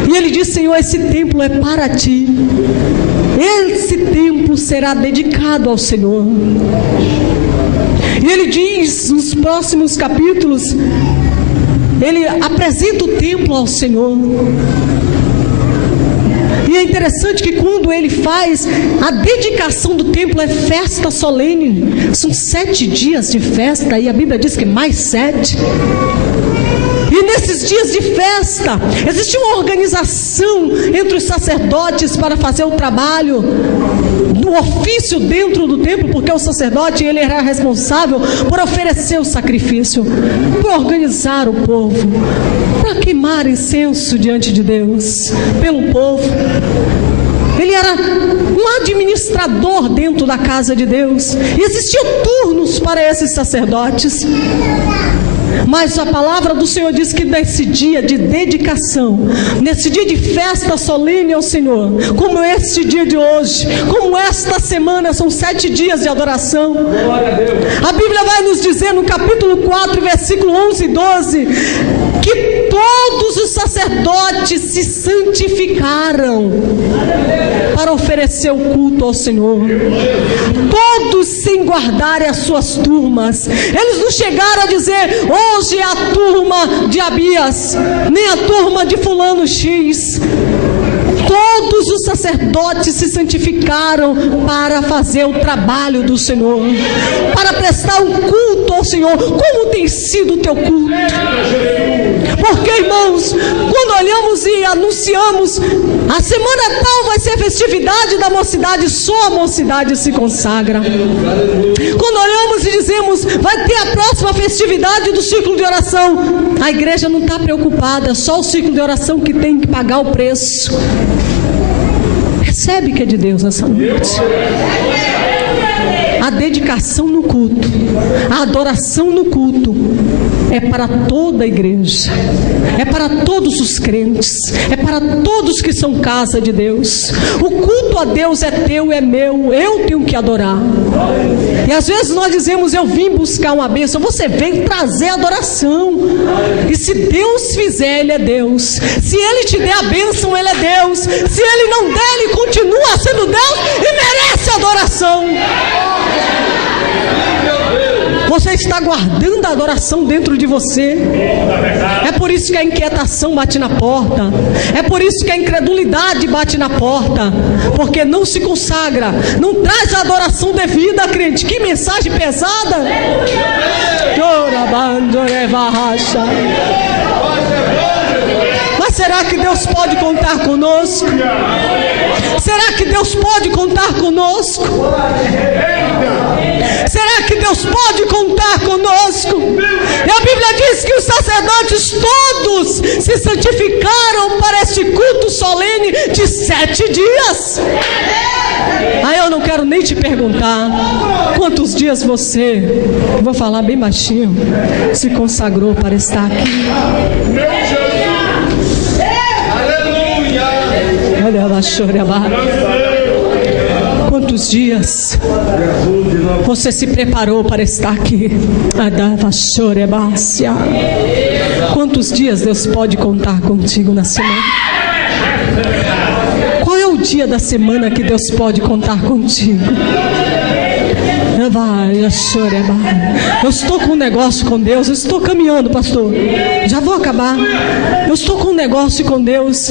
E ele diz: Senhor, esse templo é para ti. Esse templo será dedicado ao Senhor. E ele diz nos próximos capítulos, ele apresenta o templo ao Senhor. E é interessante que quando ele faz a dedicação do templo, é festa solene. São 7 dias de festa, e a Bíblia diz que mais 7. E nesses dias de festa, existia uma organização entre os sacerdotes para fazer o trabalho do ofício dentro do templo, porque o sacerdote, ele era responsável por oferecer o sacrifício, por organizar o povo, para queimar incenso diante de Deus, pelo povo. Ele era um administrador dentro da casa de Deus, e existiam turnos para esses sacerdotes. Mas a palavra do Senhor diz que nesse dia de dedicação, nesse dia de festa solene ao Senhor, como este dia de hoje, como esta semana, são 7 dias de adoração. A Bíblia vai nos dizer no capítulo 4, versículo 11 e 12, que todos os sacerdotes se santificaram para oferecer o culto ao Senhor. Todos sem guardarem as suas turmas. Eles não chegaram a dizer: hoje é a turma de Abias, nem a turma de fulano X. Todos os sacerdotes se santificaram para fazer o trabalho do Senhor, para prestar um culto ao Senhor. Como tem sido o teu culto? Porque, irmãos, quando olhamos e anunciamos, a semana tal vai ser festividade da mocidade, só a mocidade se consagra. Quando olhamos e dizemos, vai ter a próxima festividade do ciclo de oração, a igreja não está preocupada, só o ciclo de oração que tem que pagar o preço. Recebe que é de Deus nessa noite. A dedicação no culto, a adoração no culto, é para toda a igreja, é para todos os crentes, é para todos que são casa de Deus. O culto a Deus é teu, é meu, eu tenho que adorar. E às vezes nós dizemos: eu vim buscar uma bênção. Você veio trazer adoração. E se Deus fizer, Ele é Deus. Se Ele te der a bênção, Ele é Deus. Se Ele não der, Ele continua sendo Deus e merece adoração. Você está guardando a adoração dentro de você. É por isso que a inquietação bate na porta. É por isso que a incredulidade bate na porta. Porque não se consagra, não traz a adoração devida, crente. Que mensagem pesada. Mas será que Deus pode contar conosco? Será que Deus pode contar conosco? Será que Deus pode contar conosco? E a Bíblia diz que os sacerdotes todos se santificaram para este culto solene de 7 dias. Aí eu não quero nem te perguntar quantos dias você, vou falar bem baixinho, se consagrou para estar aqui. Quantos dias você se preparou para estar aqui? Quantos dias Deus pode contar contigo na semana? Qual é o dia da semana que Deus pode contar contigo? Eu estou com um negócio com Deus. Eu estou caminhando, pastor. Já vou acabar. Eu estou com um negócio com Deus.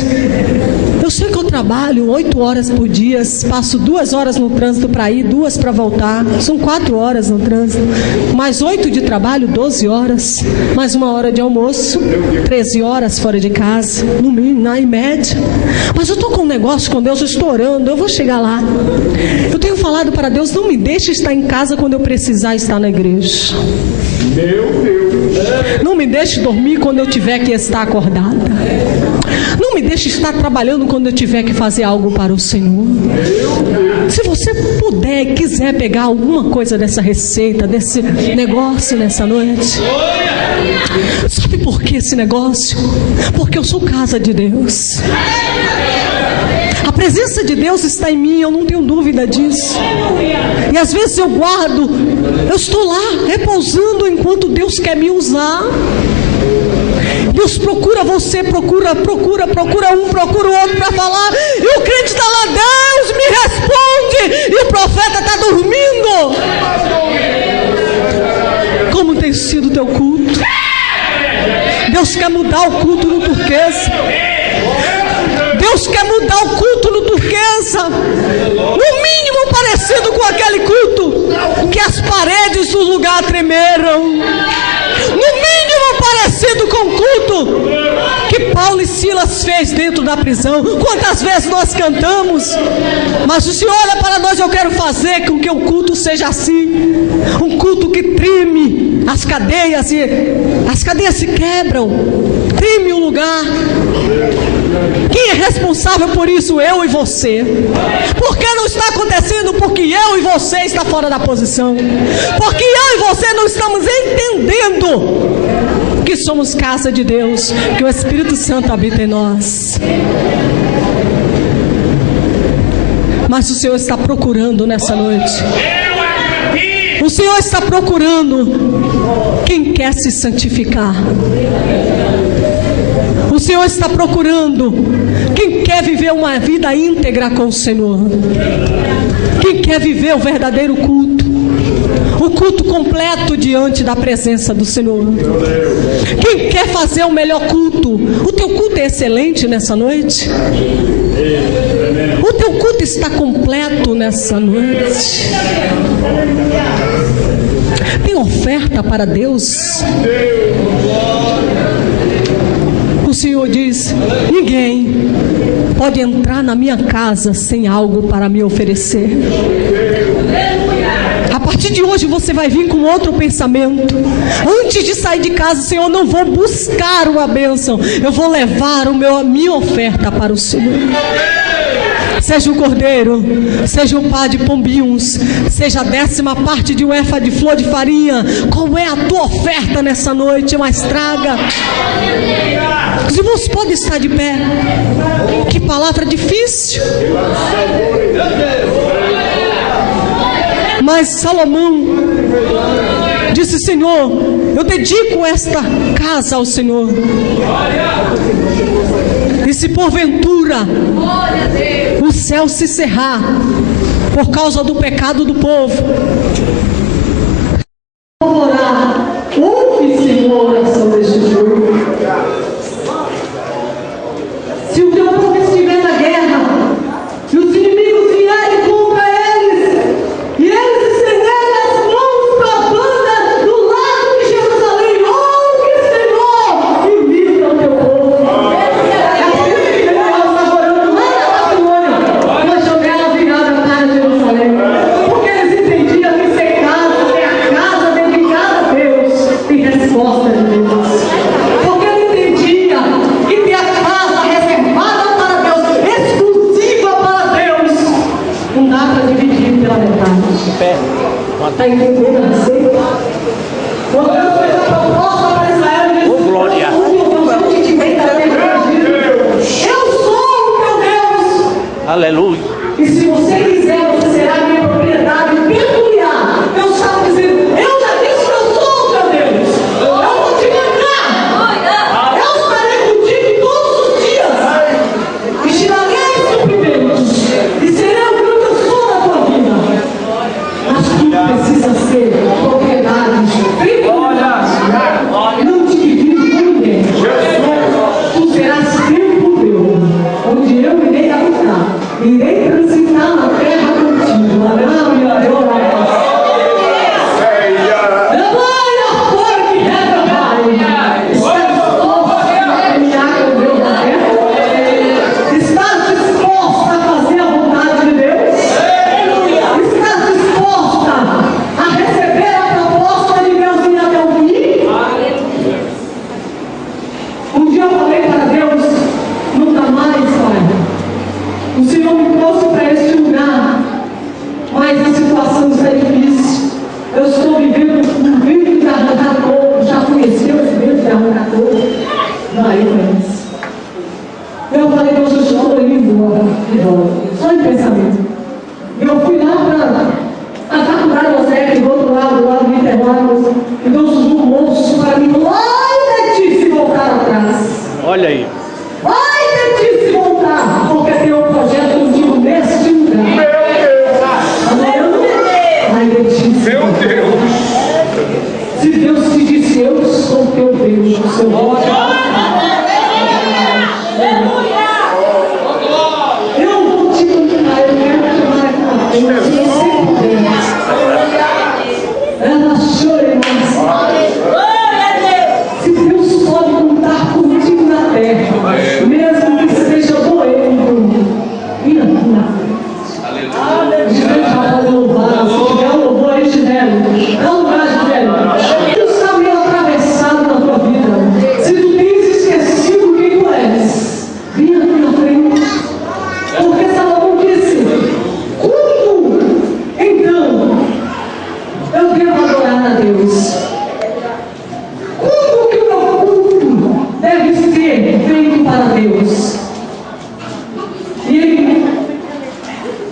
Eu sei que eu trabalho 8 horas por dia, passo 2 horas no trânsito para ir, 2 para voltar, são 4 horas no trânsito, mais 8 de trabalho, 12 horas, mais 1 hora de almoço, 13 horas fora de casa, no mínimo, em média. Mas eu estou com um negócio com Deus, eu estou orando, eu vou chegar lá. Eu tenho falado para Deus, não me deixe estar em casa quando eu precisar estar na igreja. Não me deixe dormir quando eu tiver que estar acordada. Não me deixe estar trabalhando quando eu tiver que fazer algo para o Senhor. Se você puder e quiser pegar alguma coisa dessa receita, desse negócio nessa noite. Sabe por que esse negócio? Porque eu sou casa de Deus. A presença de Deus está em mim, eu não tenho dúvida disso. E às vezes eu guardo, eu estou lá repousando enquanto Deus quer me usar. Deus procura você, procura um, procura o outro para falar. E o crente está lá, Deus me responde. E o profeta está dormindo. Como tem sido o teu culto? Deus quer mudar o culto no Turquesa. Deus quer mudar o culto no Turquesa. No mínimo parecido com aquele culto que as paredes do lugar tremeram. No mínimo parecido com o culto que Paulo e Silas fez dentro da prisão. Quantas vezes nós cantamos, mas o Senhor olha para nós, eu quero fazer com que o culto seja assim. Um culto que treme as cadeias, e as cadeias se quebram, treme o lugar. Quem é responsável por isso? Eu e você. Por que não está acontecendo? Porque eu e você está fora da posição. Porque eu e você não estamos entendendo que somos casa de Deus, que o Espírito Santo habita em nós. Mas o Senhor está procurando nessa noite. O Senhor está procurando quem quer se santificar. O Senhor está procurando quem quer viver uma vida íntegra com o Senhor. Quem quer viver o verdadeiro culto. O culto completo diante da presença do Senhor. Quem quer fazer o melhor culto. O teu culto é excelente nessa noite? O teu culto está completo nessa noite? Tem oferta para Deus? O Senhor diz: ninguém pode entrar na minha casa sem algo para me oferecer. A partir de hoje você vai vir com outro pensamento. Antes de sair de casa, Senhor, não vou buscar uma bênção, eu vou levar a minha oferta para o Senhor. Seja o cordeiro, seja o par de pombinhos, seja a 10ª parte de um efa de flor de farinha. Qual é a tua oferta nessa noite? Mas traga. Os irmãos podem estar de pé. Que palavra difícil. Mas Salomão disse: Senhor, eu dedico esta casa ao Senhor. E se porventura o céu se cerrar por causa do pecado do povo, orar, ouve, Senhor, a oração deste povo. Se o teu povo estiver na guerra e os inimigos vierem contra eles, e eles estenderem as mãos para a banda do lado de Jerusalém, ouve, Senhor, e livra o teu povo. É por isso que nós estamos orando lá na Babilônia, uma janela virada para Jerusalém, porque eles entendiam que secar Só em pensamento. Eu fui lá para a faculdade do Osec, do outro lado do Interlagos, e Deus usou um moço para mim. Ai, Betinho, se voltar atrás. Olha aí. Ai, Betinho, se voltar, porque tem um projeto contigo neste lugar. Meu Deus! Ai, Betinho, se Meu voltar. Deus! Se Deus te disse, eu sou teu Deus, o seu Deus. Eu vou te contar, eu quero chamar aquela Deus, se você puder. Ela chora, se Deus pode contar contigo na terra, mesmo que esteja doendo, vem aqui na frente. Gisele já pode louvar, se tiver um louvor aí, Gisele. Dá um lugar, Gisele. Tu está meio atravessado na tua vida. Se tu tens esquecido quem tu és, vem aqui na frente. Porque Salomão disse: quando então eu devo adorar a Deus? Como que o meu culto deve ser feito para Deus? E ele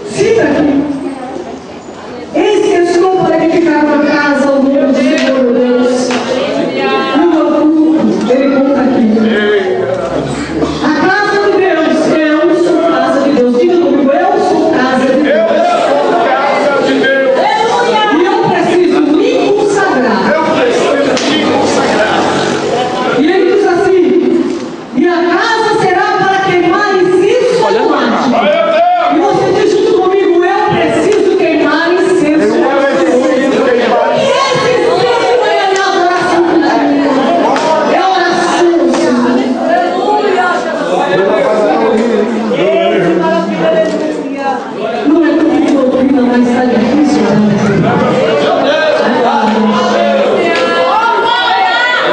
cita aqui: eis que estou para edificar uma casa ao nome do Senhor Deus. E o meu culto, ele conta aqui: a casa de Deus, eu sou casa de Deus. Diga comigo: eu sou casa de Deus. Casa de Deus! E eu preciso me consagrar. Eu preciso me consagrar! E ele diz assim: e a casa será para queimar incenso e tomate. Meu Deus! E você diz junto comigo: eu preciso queimar incenso. E esse incenso é a minha adoração contigo. É oração, Senhor. Não é porque doutrina, mas está difícil, né?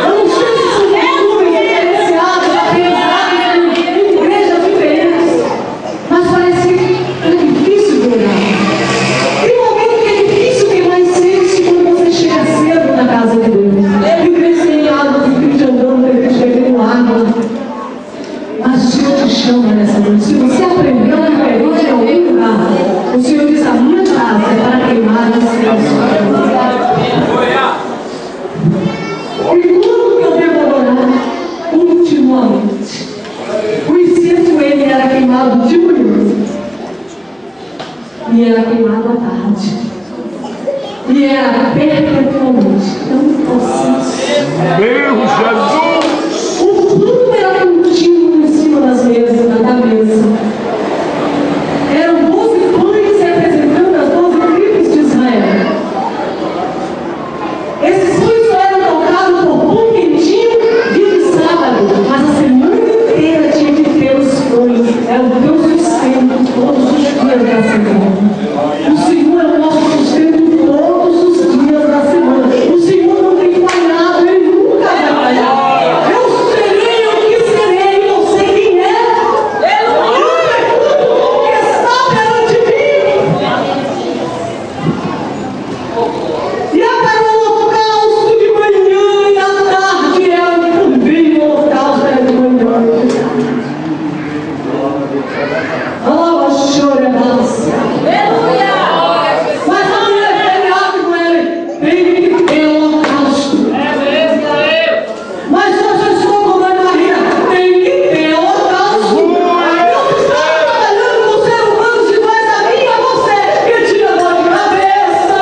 Eu não sei se são costumes diferenciados, apesar de igrejas diferentes, mas parece que é difícil de orar. Tem um momento que é difícil queimar incenso quando você chega cedo na casa de Deus. Tem crente sem água, tem crente andando, tem crente bebendo água. Mas o Senhor te chama nessa noite. Se você aprendeu diferente em algum lugar, o Senhor diz: a minha casa é para queimar incenso. E quando eu devo adorar? Continuamente. O incenso, ele era queimado de manhã. E era queimado à tarde. E era perpetuamente. Então, processo. Meu Jesus! O pão era contínuo em cima da mesa. Eram 12 pães representando as 12 tribos de Israel. Esses pães só eram tocados por pão quentinho dia de sábado, mas a semana inteira tinha que ter os pães. Era o teu sustento todos os dias da semana. O Senhor é o nosso sustento todos os dias da semana. O Senhor não tem falhado, Ele nunca vai falhar. Eu serei o que serei, não sei quem é. O que está perante mim. E é para o holocausto de manhã e à tarde é também o holocausto de manhã. Oh, chora, nossa. Mas a mulher peleava com ele. Tem que ter holocausto. Mas hoje eu estou com Dona Maria. Tem que ter holocausto. Eu estava trabalhando com ser humano iguais a mim e a você. Que tira dor de cabeça.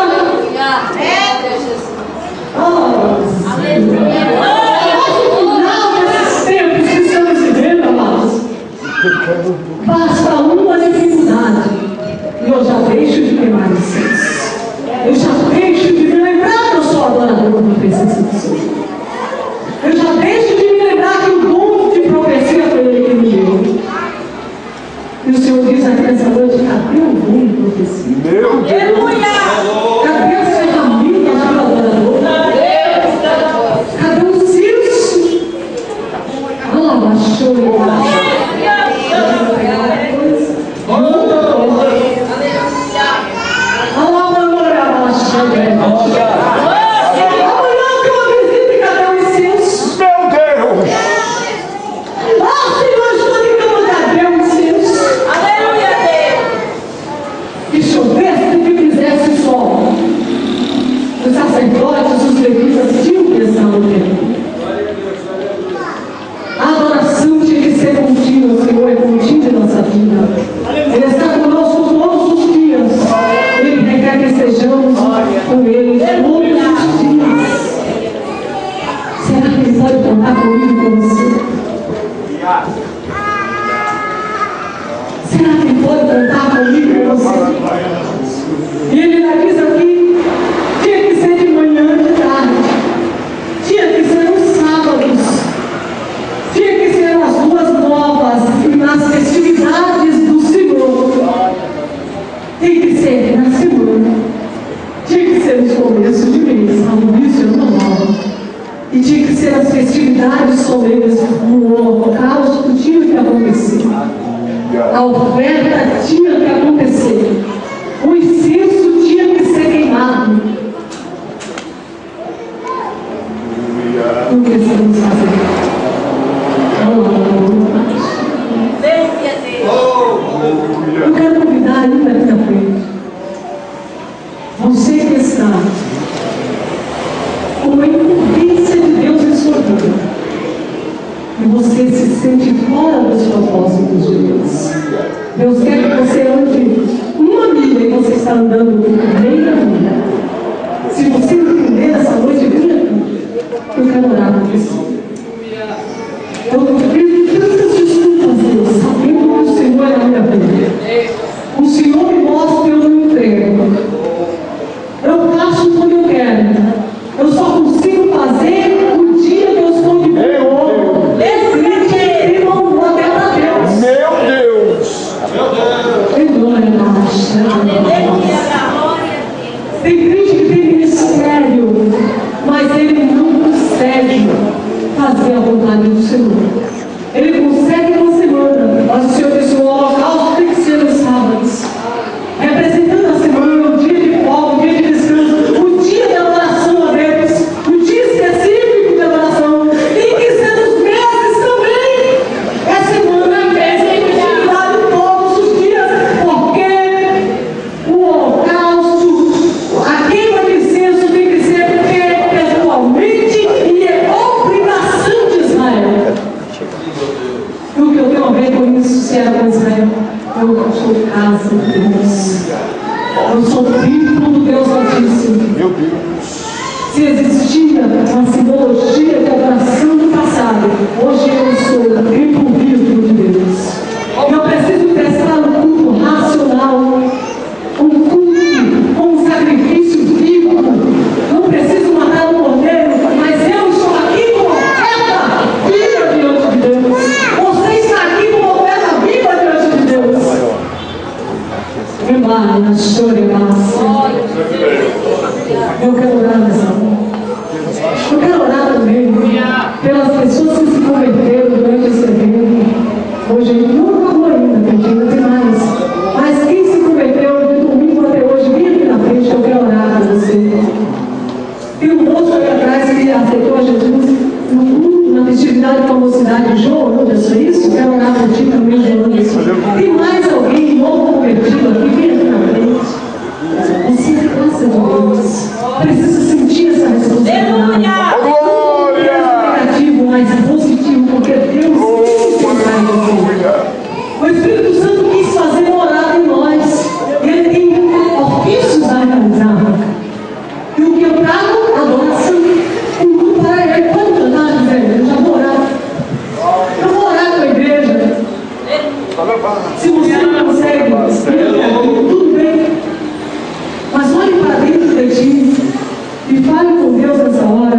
Mas o final desses tempos que estamos vivendo, amados, basta uma dificuldade e eu já deixo de queimar incenso. Eu já deixo de me lembrar que eu sou adorador da presença do Senhor. Eu já deixo de me lembrar que o dom de profecia foi Ele que me deu. E o Senhor diz aqui nessa noite: cadê o dom de profecia? Meu Deus! Cadê as ferramentas do adorador? Cadê o senso? Achou Meu Deus! Senhor, estou ligando, cadê o incenso? essas festividades solenes, o holocausto tinha que acontecer. A oferta tinha que acontecer. O incenso tinha que ser queimado. O que estamos fazendo? Eu quero convidar ainda aqui na frente. Você que está com a incumbência de Deus em sua vida e você se sente fora dos propósitos de Deus. Deus quer que você ande uma milha e você está andando meia milha. Se você entender essa noite, vem aqui. Eu quero orar por você. Eu tenho tantas desculpas, Deus, sabendo que o Senhor é a minha vida. O Senhor me mostra e eu não entrego. Eu faço quando eu quero. Eu só consigo fazer o dia que eu estou de boa. Esse irmão, vou até para Deus. Meu Deus! Tem gente que tem ministério, mas ele não consegue fazer a vontade do Senhor. Ele consegue uma semana, mas o Senhor disse: o holocausto tem que ser nos sábados, representando a semana, o dia de folga, o dia de descanso, o dia de adoração a Deus, o dia específico de adoração. Tem que ser nos meses também. É semana, é atividade todos os dias, porque o holocausto, a queima de incenso tem que ser pessoalmente e é obrigação de Israel. E o que eu tenho a ver com isso, se era com Israel? Eu sou casa de Deus. Eu sou templo do Deus Altíssimo. Meu Deus! Se existia uma simbologia de adoração do passado, hoje eu sou o templo vivo de Deus. Eu preciso prestar um culto racional, um culto com um sacrifício vivo. Não preciso matar um cordeiro, mas eu estou aqui como oferta viva diante de Deus. Você está aqui como oferta viva diante de Deus. Eu quero orar nessa hora. Eu quero orar também pelas pessoas que se converteram durante esse evento. Hoje não acabou ainda, porque ainda tem mais. Mas quem se converteu de domingo até hoje, vem aqui na frente que eu quero orar por você. Tem um moço aqui atrás que aceitou a Jesus no culto, na festividade com a mocidade de João Anderson, é isso? Quero orar por ti também, João Anderson. Tem mais alguém novo convertido aqui? Vem aqui na frente. Você é graça de Deus. Precisa sentir essa responsabilidade. Glória! Negativo, mas positivo, porque Deus vai você. O Espírito Santo quis fazer morada em nós. Ele tem ofícios a realizar. E o que eu trago? Adoração. Um culto para ele. Pode cantar, José? Eu já vou orar. Eu vou orar com a igreja. Se você não consegue, tudo bem. Mas olhe para dentro de ti e fale com Deus nessa hora.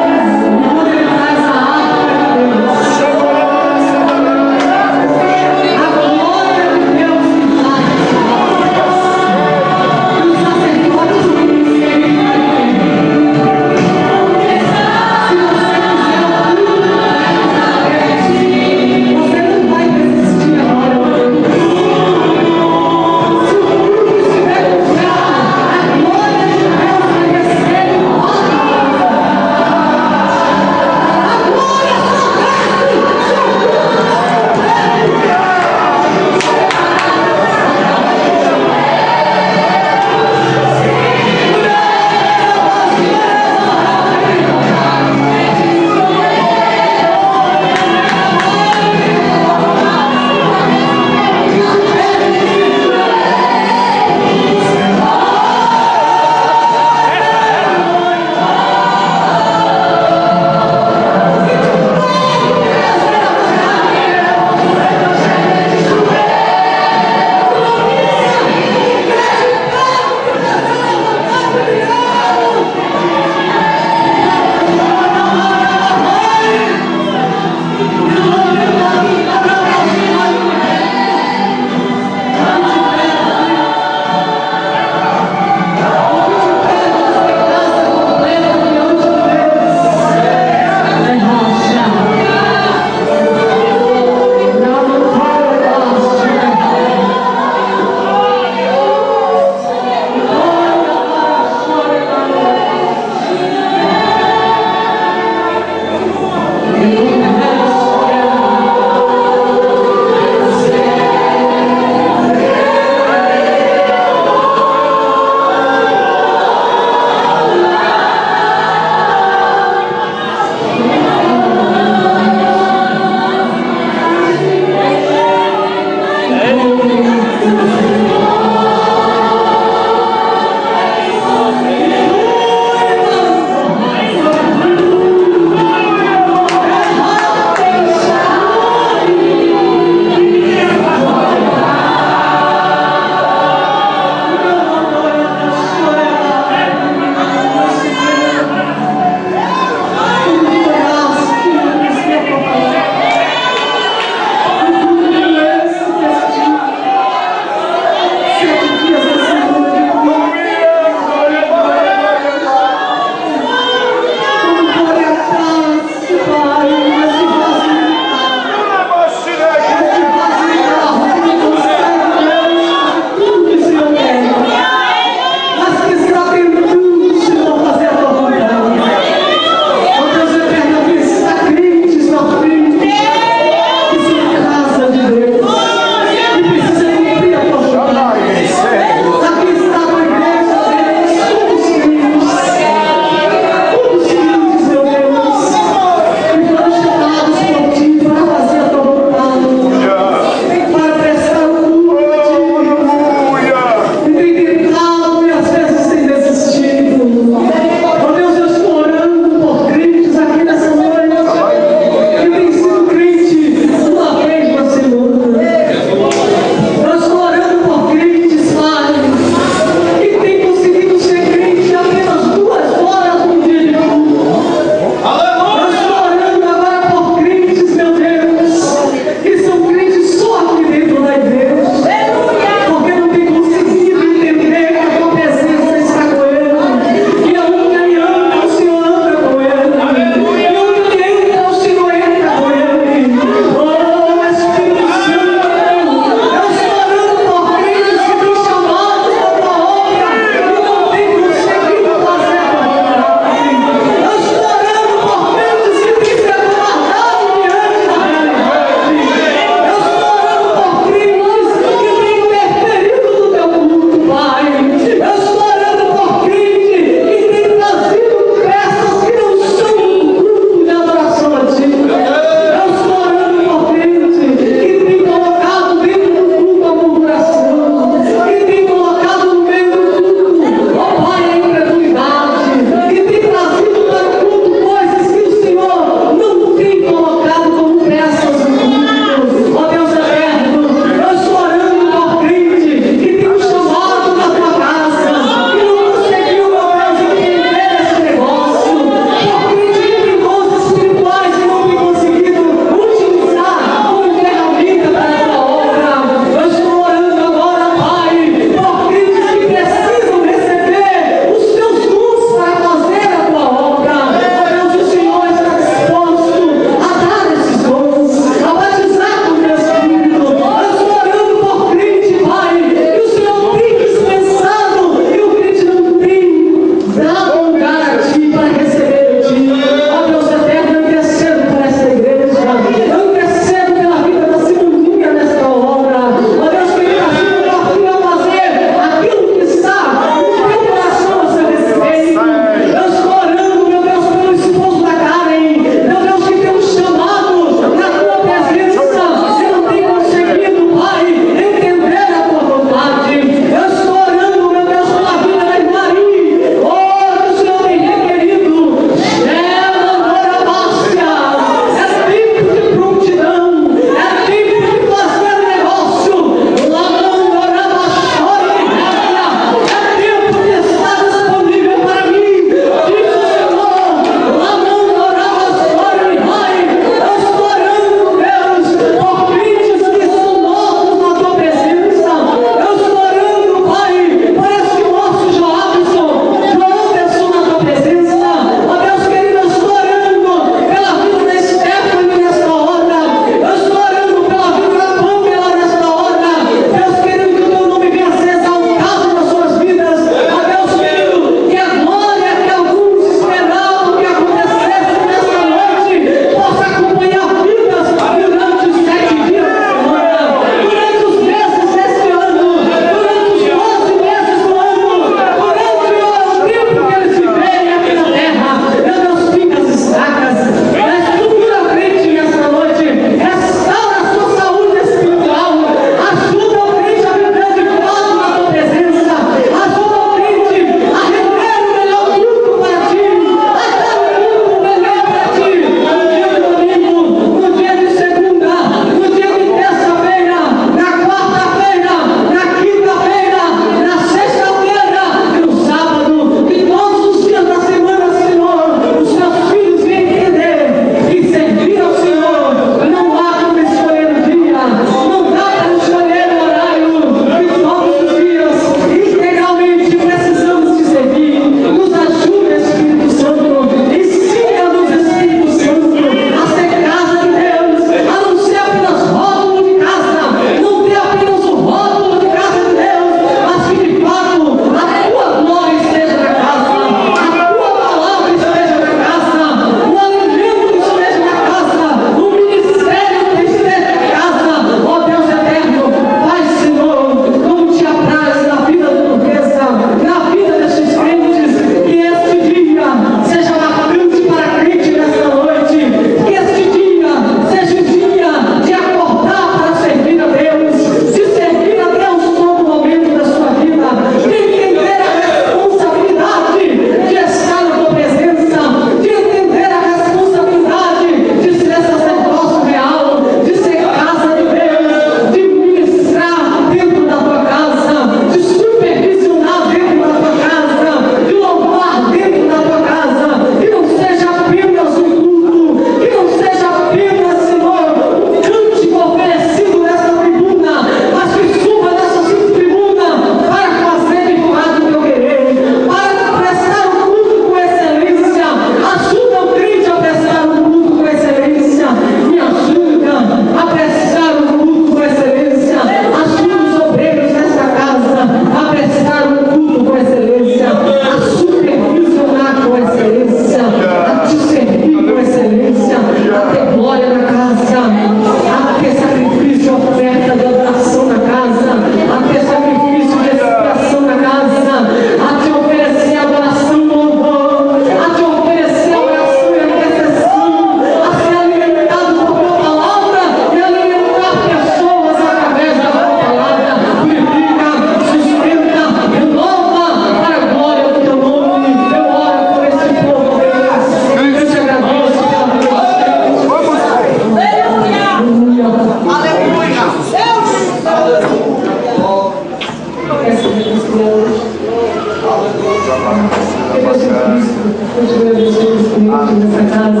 momento nessa casa,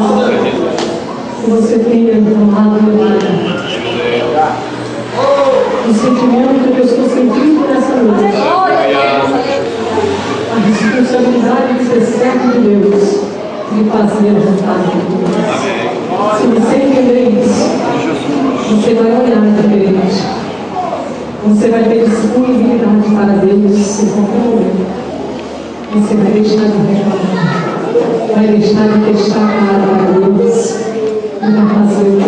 que você tenha tomado o sentimento que eu estou sentindo nessa noite. A responsabilidade de ser servo de Deus, de fazer a vontade de Deus. Se você entender isso, você vai olhar diferente. Você vai ter disponibilidade para Deus em qualquer momento. Você vai deixar de reclamar, vai deixar de testar a cara para Deus e vai fazer o